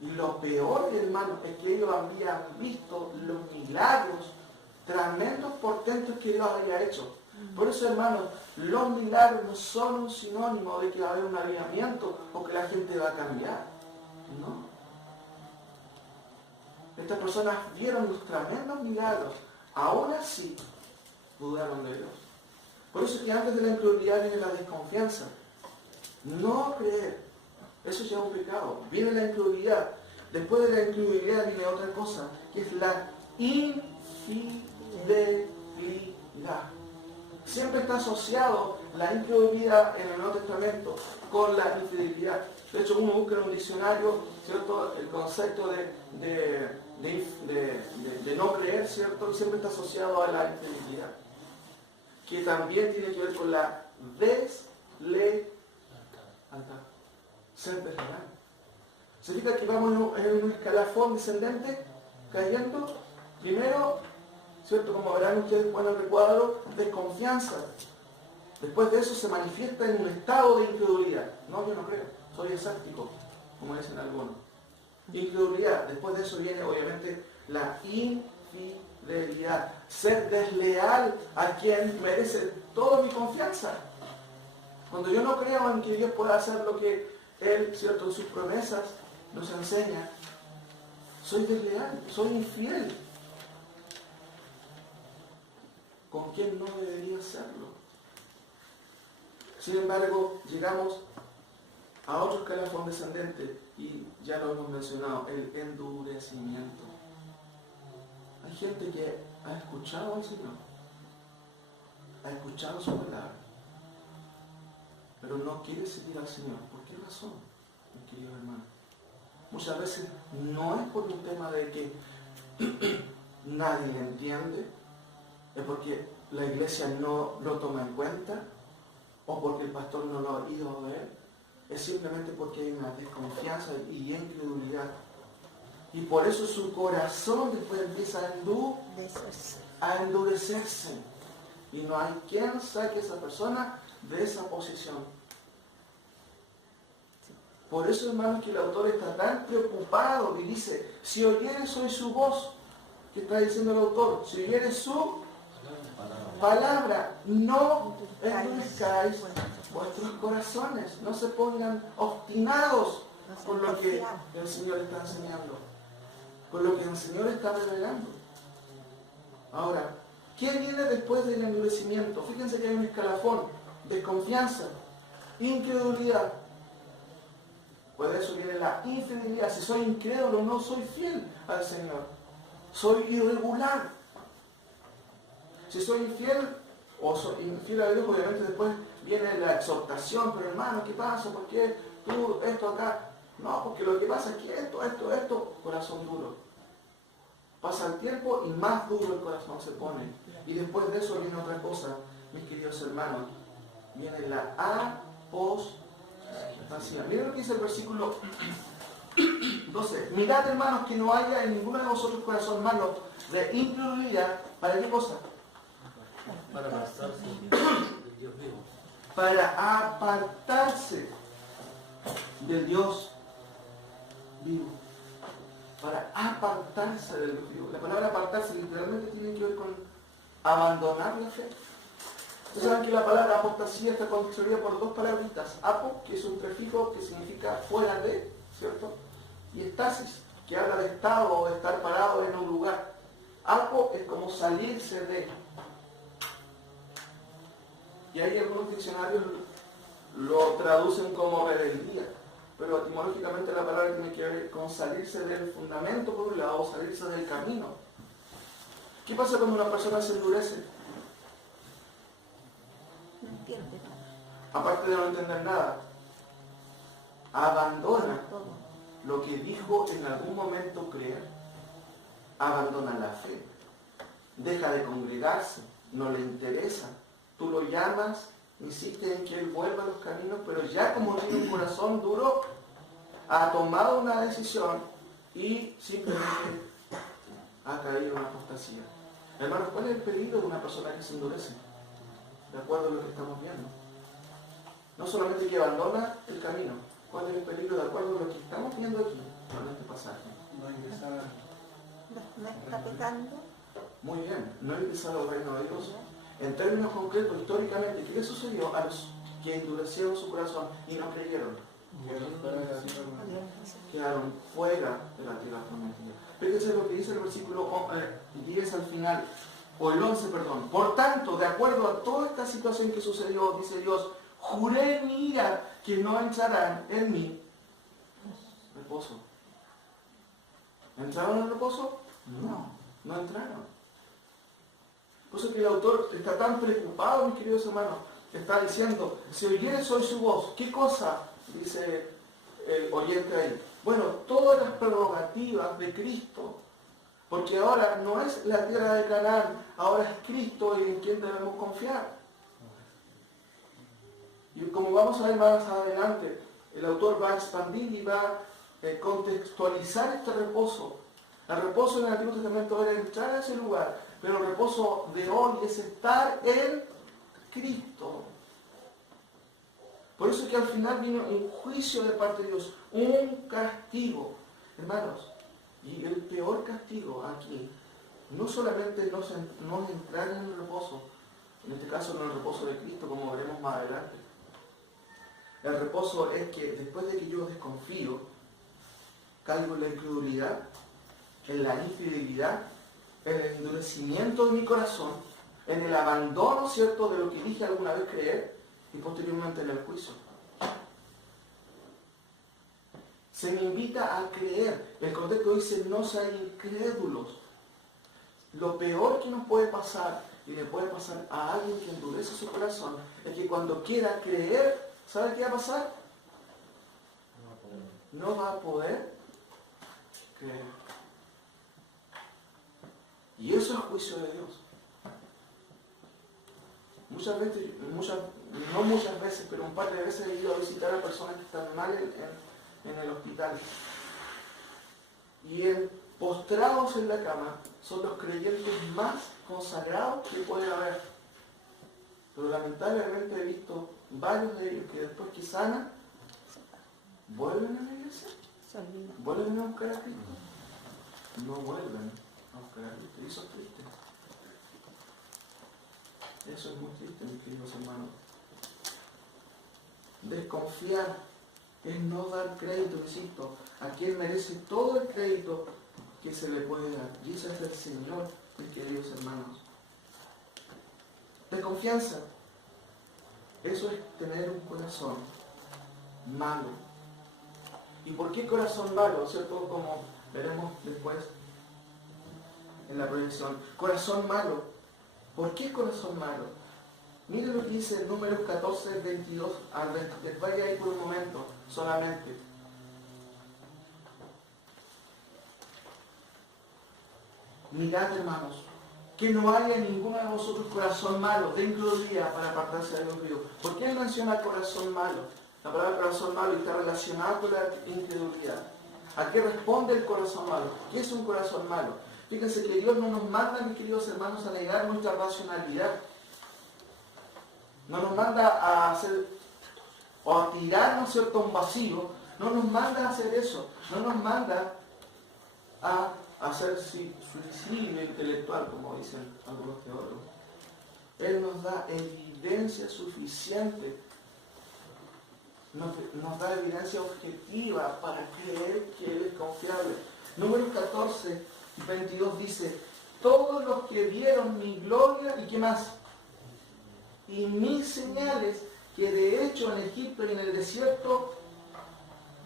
Y lo peor, hermano, es que ellos habían visto los milagros tremendos, portentos que Dios había hecho. Por eso, hermanos, los milagros no son un sinónimo de que va a haber un avivamiento o que la gente va a cambiar. No. Estas personas vieron los tremendos milagros. Aún así, dudaron de Dios. Por eso es que antes de la incredulidad viene la desconfianza. No creer. Eso ya es un pecado. Viene la incredulidad. Después de la incredulidad viene otra cosa, que es la infidelidad. Siempre está asociado la incredulidad en el Nuevo Testamento con la infidelidad. De hecho, uno busca en un diccionario, ¿cierto?, el concepto de no creer, ¿cierto?, y siempre está asociado a la infidelidad, que también tiene que ver con la deslealtad. Ser desleal. ¿Significa que vamos en un escalafón descendente, cayendo? Primero, ¿cierto?, como verán ustedes cuando el recuadro, desconfianza. Después de eso se manifiesta en un estado de incredulidad. No, yo no creo, soy escéptico, como dicen algunos. Incredulidad. Después de eso viene obviamente la infidelidad. infidelidad, ser desleal a quien merece toda mi confianza. Cuando yo no creo en que Dios pueda hacer lo que Él, cierto, en sus promesas nos enseña, soy desleal, soy infiel. ¿Con quién no debería serlo? Sin embargo, llegamos a otro escalafón descendente y ya lo hemos mencionado, el endurecimiento. Hay gente que ha escuchado al Señor, ha escuchado su palabra, pero no quiere seguir al Señor. ¿Por qué razón, mis queridos hermanos? Muchas veces no es por un tema de que nadie le entiende, es porque la iglesia no lo toma en cuenta, o porque el pastor no lo ha ido a ver. Es simplemente porque hay una desconfianza y incredulidad. Y por eso su corazón después empieza a endurecerse. Y no hay quien saque a esa persona de esa posición. Por eso, hermanos, que el autor está tan preocupado y dice, si oyeres hoy su voz, ¿qué está diciendo el autor? Si oyeres su palabra, no endurezcáis vuestros corazones, no se pongan obstinados con lo que el Señor está enseñando, con lo que el Señor está revelando. Ahora, ¿qué viene después del endurecimiento? Fíjense que hay un escalafón: desconfianza, incredulidad. Pues de eso viene la infidelidad. Si soy incrédulo, no soy fiel al Señor. Soy irregular. Si soy infiel o soy infiel a Dios, obviamente después viene la exhortación. Pero hermano, ¿qué pasa? ¿Por qué tú esto acá? No, porque lo que pasa es que esto, corazón duro. Pasa el tiempo y más duro el corazón se pone. Y después de eso viene otra cosa, mis queridos hermanos. Viene la apostasía. Miren lo que dice el versículo 12. Mirad, hermanos, que no haya en ninguno de vosotros corazón malo de incredulidad. ¿Para qué cosa? Para apartarse del Dios vivo. Para apartarse del Dios vivo. Para apartarse del Dios vivo. La palabra apartarse literalmente tiene que ver con abandonar la fe. Ustedes saben que la palabra apostasía está construida por dos palabritas. Apo, que es un prefijo que significa fuera de, ¿cierto? Y estasis, que habla de estado o de estar parado en un lugar. Apo es como salirse de. Y ahí algunos diccionarios lo traducen como rebeldía. Pero etimológicamente la palabra tiene que ver con salirse del fundamento por un lado o salirse del camino. ¿Qué pasa cuando una persona se endurece? No entiende nada. Aparte de no entender nada, abandona Todo. lo que dijo en algún momento creer, abandona la fe, deja de congregarse, no le interesa. Tú lo llamas, insiste en que él vuelva a los caminos, pero ya como tiene un corazón duro, ha tomado una decisión y simplemente ha caído en una apostasía. Hermanos, ¿cuál es el peligro de una persona que se endurece? De acuerdo a lo que estamos viendo. No solamente que abandona el camino, ¿cuál es el peligro de acuerdo a lo que estamos viendo aquí en este pasaje? No está pecando. Muy bien, no ingresar al reino de Dios. En términos concretos, históricamente, ¿qué le sucedió a los que endurecieron su corazón y no creyeron? Quedaron fuera de la tierra prometida. Fíjense lo que dice el versículo 10 al final, o el 11, perdón. Por tanto, de acuerdo a toda esta situación que sucedió, dice Dios, juré en mi ira que no entrarán en mi reposo. ¿Entraron en el reposo? No entraron. Por eso que el autor está tan preocupado, mis queridos hermanos, que está diciendo, si oyeres hoy su voz, ¿qué cosa? Dice el oyente ahí. Bueno, todas las prerrogativas de Cristo, porque ahora no es la tierra de Canaán, ahora es Cristo en quien debemos confiar. Y como vamos a ver más adelante, el autor va a expandir y va a contextualizar este reposo. El reposo en el Antiguo Testamento era entrar a ese lugar, pero el reposo de hoy es estar en Cristo. Por eso que al final vino un juicio de parte de Dios, un castigo. Hermanos, y el peor castigo aquí no solamente no entrar en el reposo, en este caso en el reposo de Cristo, como veremos más adelante. El reposo es que después de que yo desconfío, caigo en la incredulidad, en la infidelidad, en el endurecimiento de mi corazón, en el abandono, ¿cierto?, de lo que dije alguna vez creer, y posteriormente en el juicio. Se me invita a creer. El contexto dice, no sean incrédulos. Lo peor que nos puede pasar, y le puede pasar a alguien que endurece su corazón, es que cuando quiera creer, ¿sabe qué va a pasar? No va a poder creer. Y eso es juicio de Dios. Muchas veces, no muchas veces, pero un par de veces he ido a visitar a personas que están mal en el hospital. Y postrados en la cama son los creyentes más consagrados que puede haber. Pero lamentablemente he visto varios de ellos que después que sanan, vuelven a la iglesia, vuelven a buscar a Cristo. No vuelven a buscar a Cristo. Y eso es triste. Eso es muy triste, mis queridos hermanos. Desconfiar es no dar crédito, insisto, a quien merece todo el crédito que se le puede dar. Y eso es el Señor, mis queridos hermanos. Desconfianza. Eso es tener un corazón malo. ¿Y por qué corazón malo? ¿Cierto? Como veremos después en la proyección. Corazón malo. ¿Por qué corazón malo? Miren lo que dice en Números 14, 22 al 20. Vaya ahí por un momento, solamente. Mirad, hermanos, que no haya en ninguno de vosotros corazón malo, de incredulidad para apartarse de Dios mío. ¿Por qué menciona corazón malo? La palabra corazón malo está relacionada con la incredulidad. ¿A qué responde el corazón malo? ¿Qué es un corazón malo? Fíjense que Dios no nos manda, mis queridos hermanos, a negar nuestra racionalidad. No nos manda a hacer o a tirarnos, ¿cierto?, a un vacío. No nos manda a hacer eso. No nos manda a hacer suicidio intelectual, como dicen algunos teólogos. Él nos da evidencia suficiente. Nos da evidencia objetiva para creer que Él es confiable. Números 14, 22 dice, todos los que vieron mi gloria, ¿y qué más? Y mis señales que de hecho en Egipto y en el desierto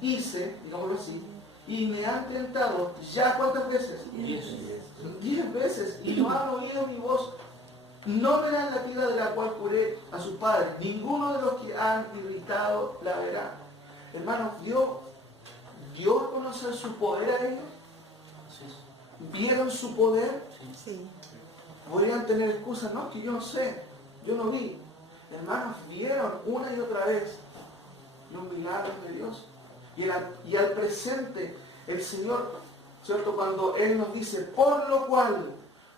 hice, digámoslo así, y me han tentado, ¿ya cuántas veces? 10 veces, y no han oído mi voz. No verán la tierra de la cual juré a sus padres. Ninguno de los que han irritado la verá. Hermanos, ¿dio a conocer su poder a ellos? ¿Vieron su poder? Sí. Podrían tener excusas, no, que yo no sé, yo no vi. Hermanos, vieron una y otra vez los milagros de Dios. Y al presente, el Señor, ¿cierto?, cuando Él nos dice, por lo cual,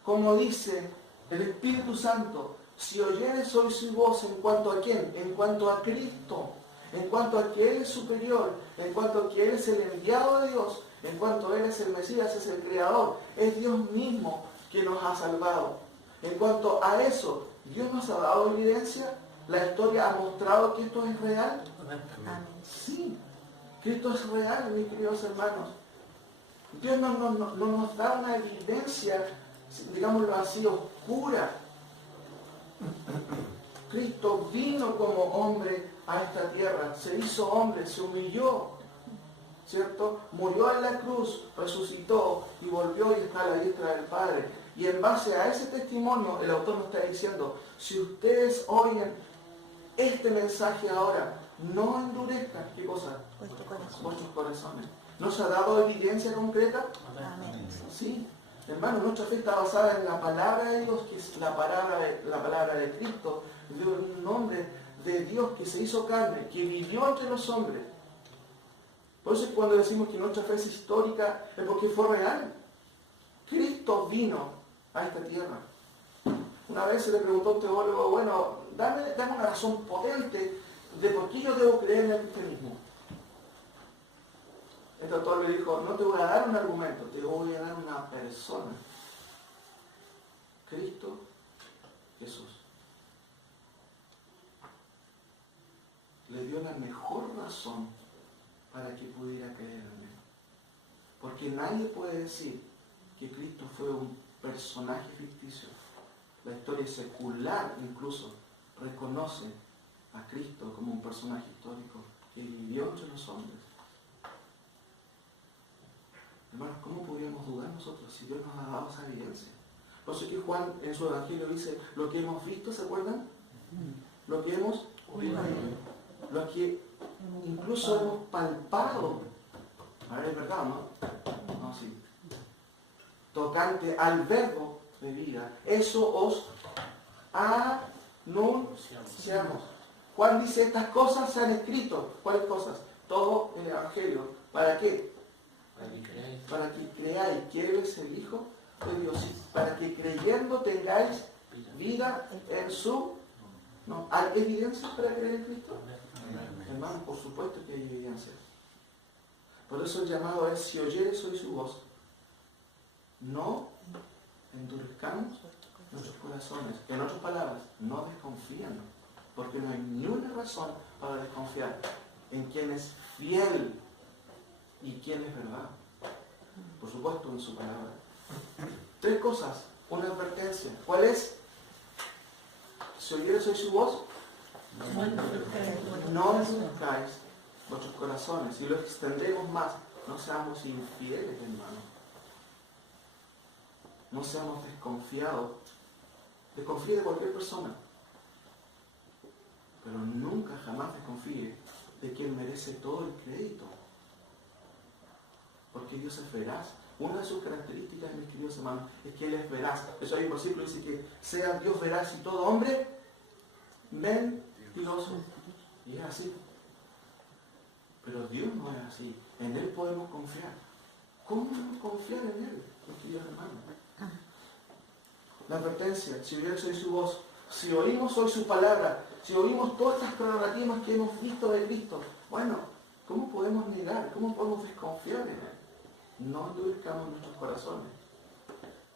como dice el Espíritu Santo, si oyeres hoy su voz, ¿en cuanto a quién? En cuanto a Cristo, en cuanto a que Él es superior, en cuanto a que Él es el enviado de Dios, en cuanto a Él es el Mesías, es el Creador, es Dios mismo que nos ha salvado. En cuanto a eso, Dios nos ha dado evidencia, la historia ha mostrado que esto es real. Amén. Sí, Cristo es real, mis queridos hermanos. Dios no nos da una evidencia, digámoslo así, oscura. Cristo vino como hombre a esta tierra, se hizo hombre, se humilló, ¿cierto? Murió en la cruz, resucitó y volvió y está a la diestra del Padre. Y en base a ese testimonio, el autor nos está diciendo, si ustedes oyen este mensaje ahora, no endurezcan, ¿qué cosa? Vuestros corazones. ¿Nos ha dado evidencia concreta? Amén. Sí. Hermano, nuestra fe está basada en la palabra de Dios, que es la palabra de Cristo, de un hombre de Dios que se hizo carne, que vivió entre los hombres. Por eso es cuando decimos que nuestra fe es histórica, es porque fue real. Cristo vino a esta tierra. Una vez se le preguntó a un teólogo, bueno, dame una razón potente de por qué yo debo creer en el cristianismo. El autor le dijo, no te voy a dar un argumento, te voy a dar una persona. Cristo Jesús. Le dio la mejor razón para que pudiera creer en Él. Porque nadie puede decir que Cristo fue un personaje ficticio. La historia secular incluso reconoce a Cristo como un personaje histórico que vivió entre los hombres. Hermanos, ¿cómo podríamos dudar nosotros si Dios nos ha dado esa evidencia? Por eso que Juan en su evangelio dice, lo que hemos visto, ¿se acuerdan? Lo que hemos oído, lo que incluso hemos palpado. A ver, ¿es verdad, no? No, sí. Tocante al verbo de vida. Eso os anunciamos. Juan dice, estas cosas se han escrito. ¿Cuáles cosas? Todo el evangelio. ¿Para qué? Para que creáis que Él es el Hijo de Dios. Para que creyendo tengáis vida en su... ¿No? ¿Hay evidencias para creer en Cristo? Hermano, por supuesto que hay evidencias. Por eso el llamado es, si oyeres hoy su voz, no endurezcamos nuestros corazones. En otras palabras, no desconfían, porque no hay ni una razón para desconfiar en quien es fiel y quién es verdad. Por supuesto, en su palabra. 3 cosas, una advertencia. ¿Cuál es? Si oyeres hoy su voz, no endurezcáis vuestros corazones. Si lo extendemos más, no seamos infieles, hermano. No seamos desconfiados. Desconfíe de cualquier persona, pero nunca jamás desconfíe de quien merece todo el crédito. Porque Dios es veraz. Una de sus características, mis queridos hermanos, es que Él es veraz. Eso hay un versículo que dice que sea Dios veraz y todo hombre mentiroso. Y es así. Pero Dios no es así. En Él podemos confiar. ¿Cómo no confiar en Él, mis queridos hermanos? La advertencia, si oyeres hoy su voz, si oímos hoy su palabra, si oímos todas estas prerrogativas que hemos visto de Cristo, bueno, ¿cómo podemos negar? ¿Cómo podemos desconfiar en Él? No endurezcamos nuestros corazones.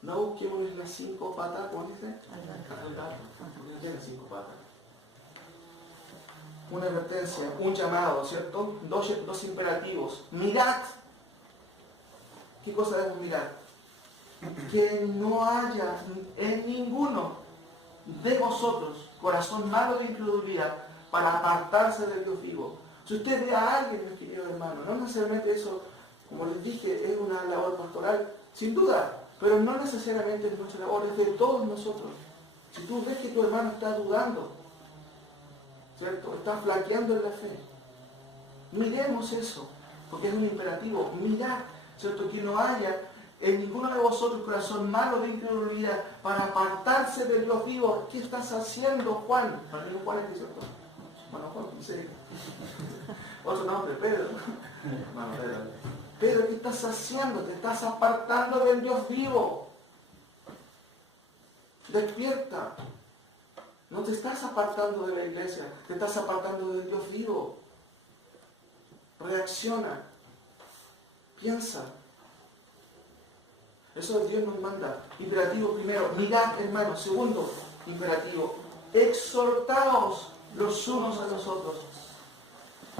No busquemos las 5 patas, ¿cómo dice? Al gato. No tiene 5 patas. Una advertencia, un llamado, ¿cierto? Dos imperativos. Mirad. ¿Qué cosa debemos mirar? Que no haya en ninguno de vosotros corazón malo de incredulidad para apartarse del Dios vivo. Si usted ve a alguien, mis queridos hermanos, no necesariamente eso, como les dije, es una labor pastoral, sin duda, pero no necesariamente es nuestra labor, es de todos nosotros. Si tú ves que tu hermano está dudando, ¿cierto? Está flaqueando en la fe, miremos eso, porque es un imperativo. Mirad, ¿cierto? Que no haya en ninguno de vosotros corazón malo de incredulidad para apartarse del Dios vivo. ¿Qué estás haciendo, Juan? Juan es cierto. Bueno, Juan, dice otro nombre, Pedro. Bueno, Pedro, ¿qué estás haciendo? Te estás apartando del Dios vivo. Despierta. No te estás apartando de la iglesia, te estás apartando del Dios vivo. Reacciona. Piensa. Eso Dios nos manda. Imperativo primero, mirad, hermanos. Segundo, imperativo, exhortaos los unos a los otros.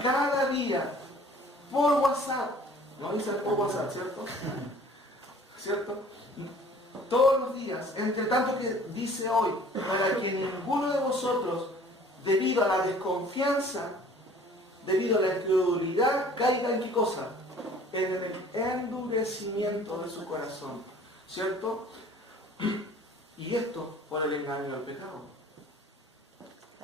Cada día, por WhatsApp. No dice por WhatsApp, ¿cierto? ¿Cierto? Todos los días, entre tanto que dice hoy, para que ninguno de vosotros, debido a la desconfianza, debido a la incredulidad, caiga en qué cosa? En el endurecimiento de su corazón, ¿cierto? Y esto por el engaño del pecado.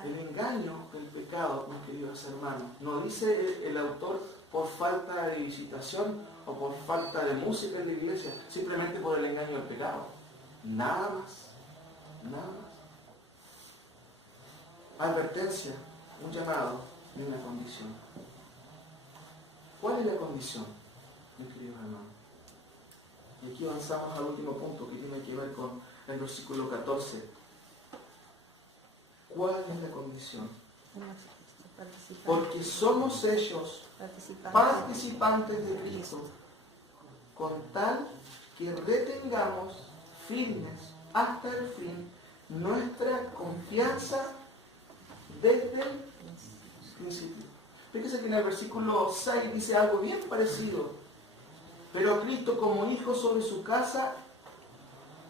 El engaño del pecado, mis queridos hermanos, no dice el autor por falta de visitación o por falta de música en la iglesia, simplemente por el engaño del pecado. Nada más, nada más. Advertencia, un llamado y una condición. ¿Cuál es la condición, mis queridos hermanos? Y aquí avanzamos al último punto que tiene que ver con el versículo 14. ¿Cuál es la condición? Porque somos ellos participantes de Cristo, con tal que retengamos firmes hasta el fin nuestra confianza desde el principio. Fíjese que en el versículo 6 dice algo bien parecido. Pero Cristo como hijo sobre su casa,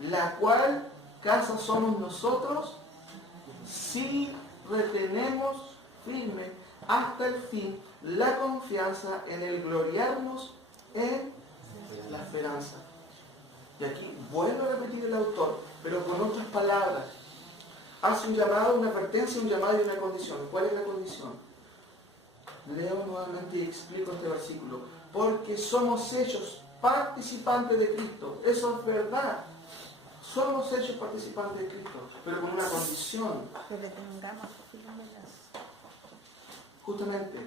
la cual casa somos nosotros, si retenemos firme hasta el fin la confianza en el gloriarnos en la esperanza. Y aquí vuelvo a repetir el autor, pero con otras palabras. Hace un llamado, una advertencia, un llamado y una condición. ¿Cuál es la condición? Leo nuevamente y explico este versículo. Porque somos hechos participantes de Cristo. Eso es verdad. Somos hechos participantes de Cristo, pero con una condición. Que retengamos Justamente,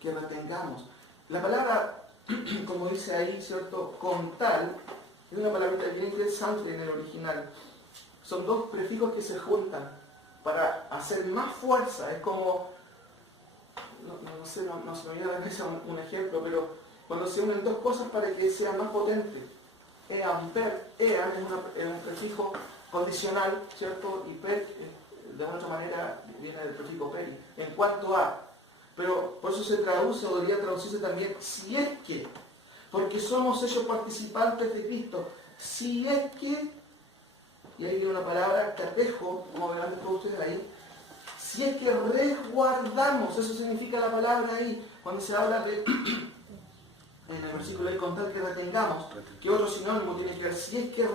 que retengamos. La palabra, como dice ahí, ¿cierto? Con tal, es una palabra bien interesante en el original. Son dos prefijos que se juntan para hacer más fuerza. Es como, no sé, no se me viene a la cabeza un ejemplo, pero cuando se unen dos cosas para que sea más potente. Ean, per, ean es un prefijo condicional, ¿cierto? Y per, de otra manera, viene del prefijo peri. En cuanto a, pero por eso se traduce, o debería traducirse también, si es que, porque somos hechos participantes de Cristo, si es que, y ahí viene una palabra, catejo, como verán todos ustedes ahí, si es que resguardamos, eso significa la palabra ahí, cuando se habla de, en el versículo de contar que retengamos, que otro sinónimo tiene que ver, si es que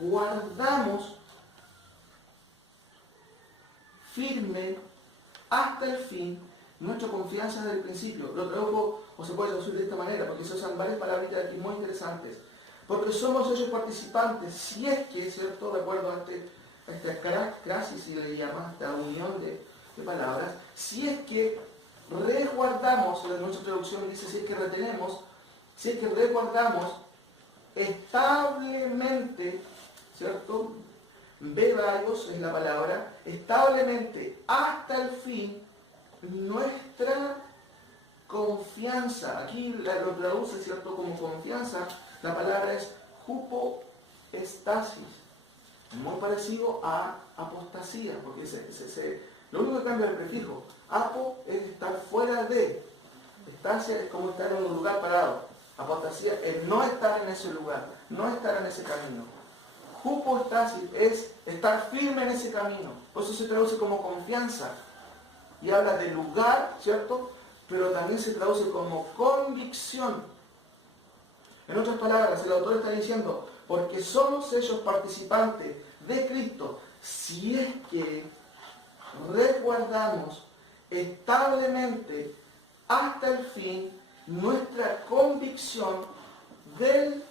resguardamos firme hasta el fin nuestra confianza desde el principio. Lo tradujo, o se puede traducir de esta manera, porque se usan varias palabritas aquí muy interesantes. Porque somos ellos participantes, si es que, ¿cierto?, de acuerdo a esta crasis, si le llaman, esta unión de palabras, si es que resguardamos, en nuestra traducción dice, si es que retenemos, si es que resguardamos establemente, ¿cierto?, bebaios es la palabra, establemente hasta el fin nuestra confianza. Aquí lo traduce, ¿cierto?, como confianza. La palabra es hupoestasis, muy parecido a apostasía, porque lo único que cambia es el prefijo. Apo es estar fuera de, estasia es como estar en un lugar parado. Apostasía es no estar en ese lugar, no estar en ese camino. Hupoestasis es estar firme en ese camino, por eso se traduce como confianza y habla de lugar, ¿cierto? Pero también se traduce como convicción. En otras palabras, el autor está diciendo, porque somos ellos participantes de Cristo, si es que resguardamos establemente hasta el fin nuestra convicción del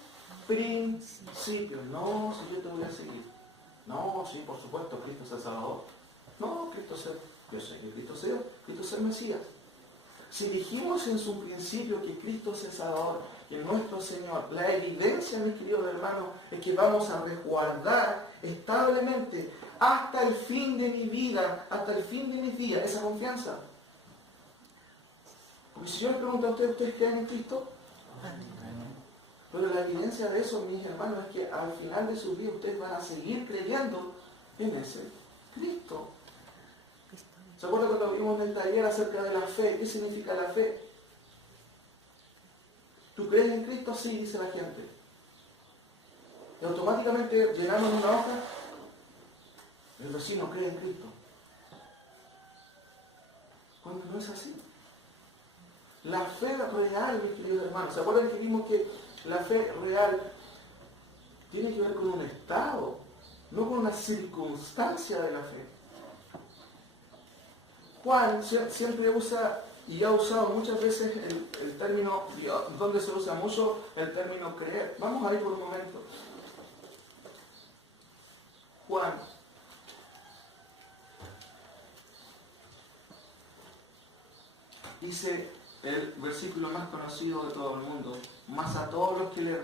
principio. No, si yo te voy a seguir. No, sí, por supuesto, Cristo es el Salvador. No, yo sé que Cristo es el Mesías. Si dijimos en su principio que Cristo es el Salvador, que nuestro Señor, la evidencia, mis queridos hermanos, es que vamos a resguardar establemente hasta el fin de mi vida, hasta el fin de mis días, esa confianza. Porque si yo les pregunto a ustedes, ¿ustedes creen en Cristo? Pero la evidencia de eso, mis hermanos, es que al final de sus días ustedes van a seguir creyendo en ese Cristo. ¿Se acuerdan cuando vimos en el taller acerca de la fe? ¿Qué significa la fe? ¿Tú crees en Cristo? Sí, dice la gente. Y automáticamente llenamos una hoja, el vecino cree en Cristo. Cuando no es así. La fe real, mis queridos hermanos. ¿Se acuerdan que vimos que la fe real tiene que ver con un estado, no con una circunstancia de la fe? Juan siempre usa, y ha usado muchas veces el término, donde se usa mucho el término creer. Vamos a ir por un momento. Juan. Dice el versículo más conocido de todo el mundo, más a todos los que le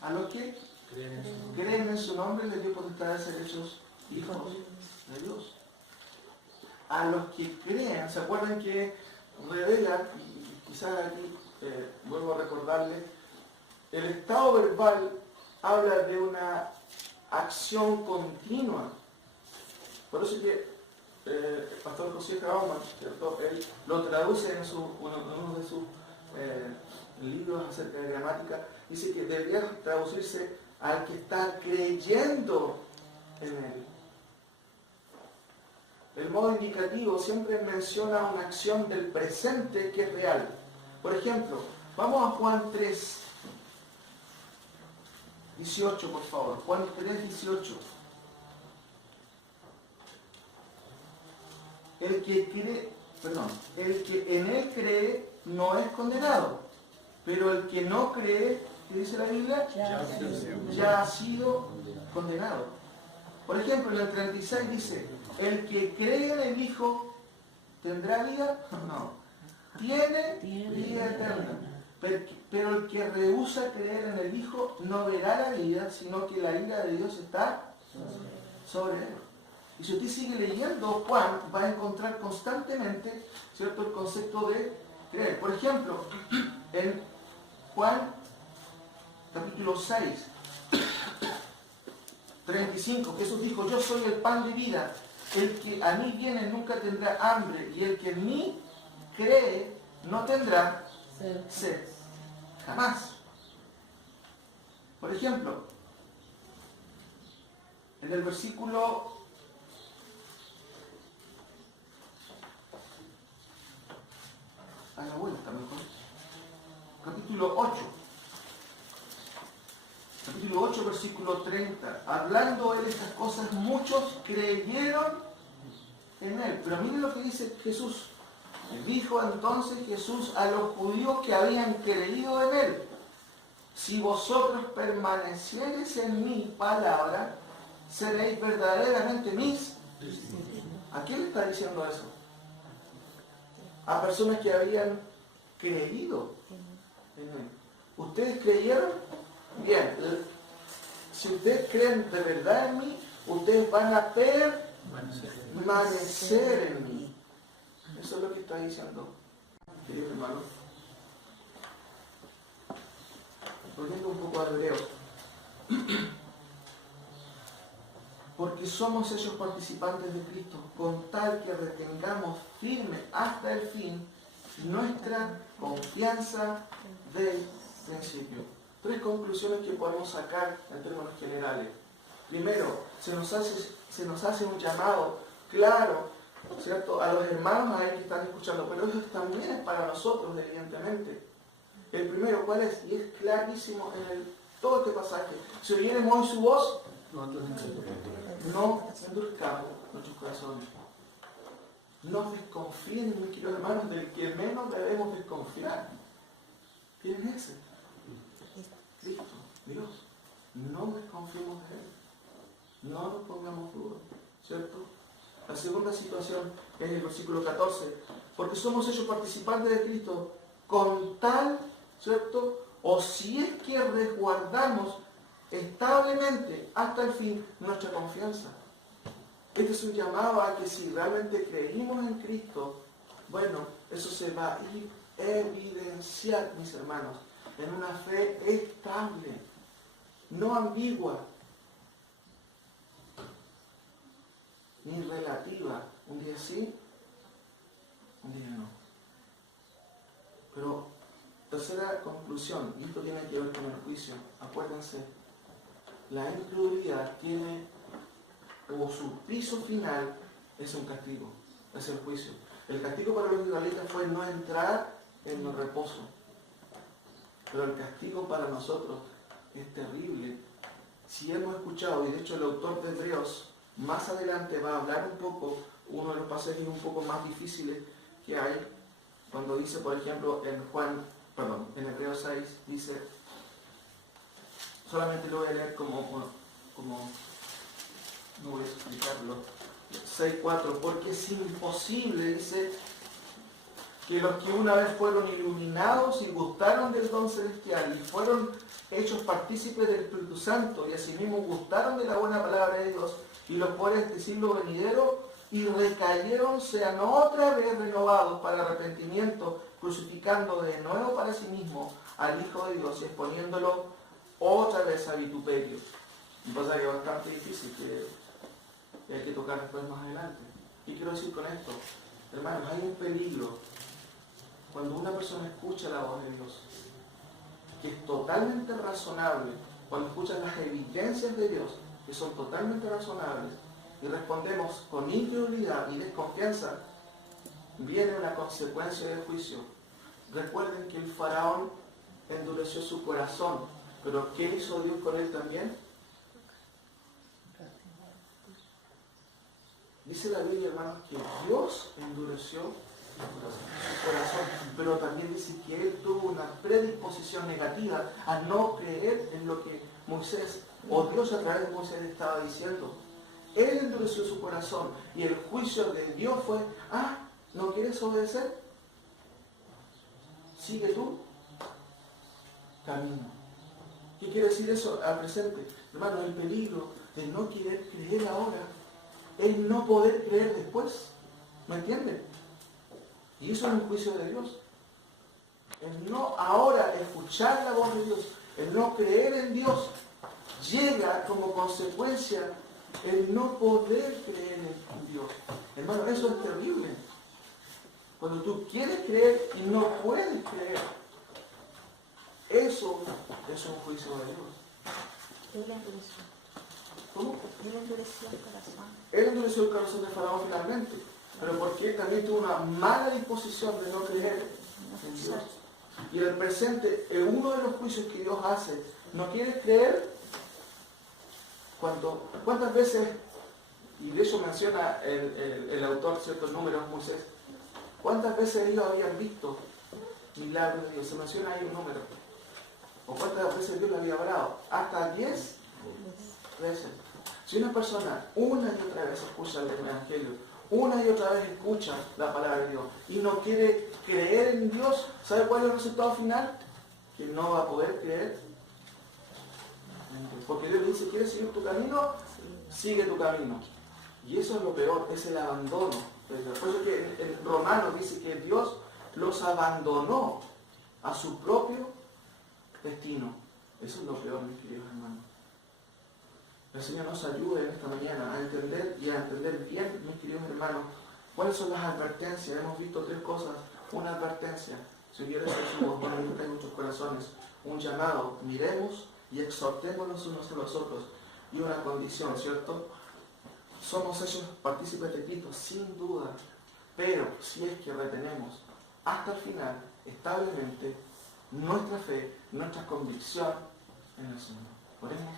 a los que creen en su nombre, les dio potestad de ser hechos hijos de Dios. A los que crean, ¿se acuerdan que revela, y quizás aquí vuelvo a recordarles, el estado verbal habla de una acción continua. Por eso que el pastor José Trauman, ¿cierto? Él lo traduce en uno de sus libros acerca de gramática, dice que debería traducirse al que está creyendo en él. El modo indicativo siempre menciona una acción del presente que es real. Por ejemplo, vamos a Juan 3, 18, por favor. Juan 3, 18. El que en él cree no es condenado, pero el que no cree, ¿qué dice la Biblia? Ya ha sido condenado. Por ejemplo, en el 36 dice, el que cree en el Hijo tendrá vida, no, tiene vida eterna. Pero el que rehúsa creer en el Hijo no verá la vida, sino que la ira de Dios está sobre él. Y si usted sigue leyendo Juan, va a encontrar constantemente, ¿cierto?, el concepto de creer. Por ejemplo, en Juan capítulo 6, 35, Jesús dijo, yo soy el pan de vida, el que a mí viene nunca tendrá hambre, y el que en mí cree no tendrá sed, jamás. Por ejemplo, en el versículo a la vuelta mejor, capítulo 8, versículo 30, hablando él estas cosas, muchos creyeron en él. Pero miren lo que dice Jesús. Dijo entonces Jesús a los judíos que habían creído en él, si vosotros permaneciereis en mi palabra, seréis verdaderamente mis. ¿A quién le está diciendo eso? A personas que habían creído en él. ¿Ustedes creyeron? Bien. Si ustedes creen de verdad en mí, ustedes van a permanecer en mí. Eso es lo que está diciendo, queridos hermanos. Volviendo un poco a Hebreos. Porque somos ellos participantes de Cristo, con tal que retengamos firme hasta el fin nuestra confianza del principio. 3 conclusiones que podemos sacar en términos generales. Primero, se nos hace un llamado claro, ¿cierto?, a los hermanos ahí que están escuchando, pero eso también es para nosotros, evidentemente. El primero, ¿cuál es? Y es clarísimo en todo este pasaje. Si oyéremos hoy su voz, no endurezcamos nuestros corazones. No desconfíen, mis queridos hermanos, del que menos debemos desconfiar. ¿Quién es ese? Cristo, Dios. No desconfiemos de Él. No nos pongamos duros, ¿cierto? La segunda situación es el versículo 14. Porque somos ellos participantes de Cristo, con tal, ¿cierto?, o si es que resguardamos establemente hasta el fin nuestra confianza. Este es un llamado a que si realmente creímos en Cristo, bueno, eso se va a evidenciar, mis hermanos, en una fe estable, no ambigua, ni relativa. Un día sí, un día no. Pero, tercera conclusión, y esto tiene que ver con el juicio. Acuérdense, la incredulidad tiene, como su piso final, es un castigo, es el juicio. El castigo para los israelitas fue no entrar en el reposo. Pero el castigo para nosotros es terrible. Si hemos escuchado, y de hecho el autor de Hebreos más adelante va a hablar un poco, uno de los pasajes un poco más difíciles que hay, cuando dice, por ejemplo, en Hebreos 6, dice, solamente lo voy a leer como no voy a explicarlo, 6.4, porque es imposible, dice, que los que una vez fueron iluminados y gustaron del don celestial y fueron hechos partícipes del Espíritu Santo y asimismo gustaron de la buena palabra de Dios y los cuales este siglo venidero y recayeron sean otra vez renovados para arrepentimiento, crucificando de nuevo para sí mismo al Hijo de Dios y exponiéndolo otra vez a vituperio. Y pasa que es bastante difícil, que hay que tocar después más adelante. ¿Qué quiero decir con esto? Hermanos, hay un peligro cuando una persona escucha la voz de Dios, que es totalmente razonable, cuando escuchan las evidencias de Dios, que son totalmente razonables, y respondemos con incredulidad y desconfianza, viene una consecuencia de juicio. Recuerden que el faraón endureció su corazón, pero ¿qué hizo Dios con él también? Dice la Biblia, hermanos, que Dios endureció su corazón, pero también dice que él tuvo una predisposición negativa a no creer en lo que Moisés, o Dios a través de Moisés estaba diciendo. Él endureció su corazón y el juicio de Dios fue, ¿no quieres obedecer? Sigue tú camino. ¿Qué quiere decir eso al presente? Hermano, el peligro de no querer creer ahora es no poder creer después. ¿Me entienden? Y eso es un juicio de Dios. El no ahora escuchar la voz de Dios, el no creer en Dios, llega como consecuencia el no poder creer en Dios. Hermano, eso es terrible. Cuando tú quieres creer y no puedes creer, eso es un juicio de Dios. Él endureció. ¿Cómo? Él endureció el corazón. Él endureció el corazón de Faraón finalmente, pero porque él también tuvo una mala disposición de no creer en Dios. Y en el presente, en uno de los juicios que Dios hace, no quieres creer. ¿Cuántas veces, y de eso menciona el autor ciertos números, Moisés, cuántas veces ellos habían visto milagros de Dios? Se menciona ahí un número. ¿O cuántas veces Dios le había hablado? Hasta 10 veces. Si una persona una y otra vez escucha el Evangelio, una y otra vez escucha la palabra de Dios y no quiere creer en Dios, ¿sabe cuál es el resultado final? Que no va a poder creer. Porque Dios le dice, ¿quieres seguir tu camino? Sigue tu camino. Y eso es lo peor, es el abandono. Por eso que en Romanos dice que Dios los abandonó a su propio destino. Eso es lo peor, mis queridos hermanos. El Señor nos ayude en esta mañana a entender y a entender bien, mis queridos hermanos, cuáles son las advertencias. Hemos visto 3 cosas. Una advertencia, Señor Jesús, para en muchos corazones. Un llamado, miremos y exhortémonos unos a los otros. Y una condición, ¿cierto? Somos hechos partícipes de Cristo, sin duda. Pero si es que retenemos hasta el final, establemente, nuestra fe, nuestra convicción en el Señor. Oremos.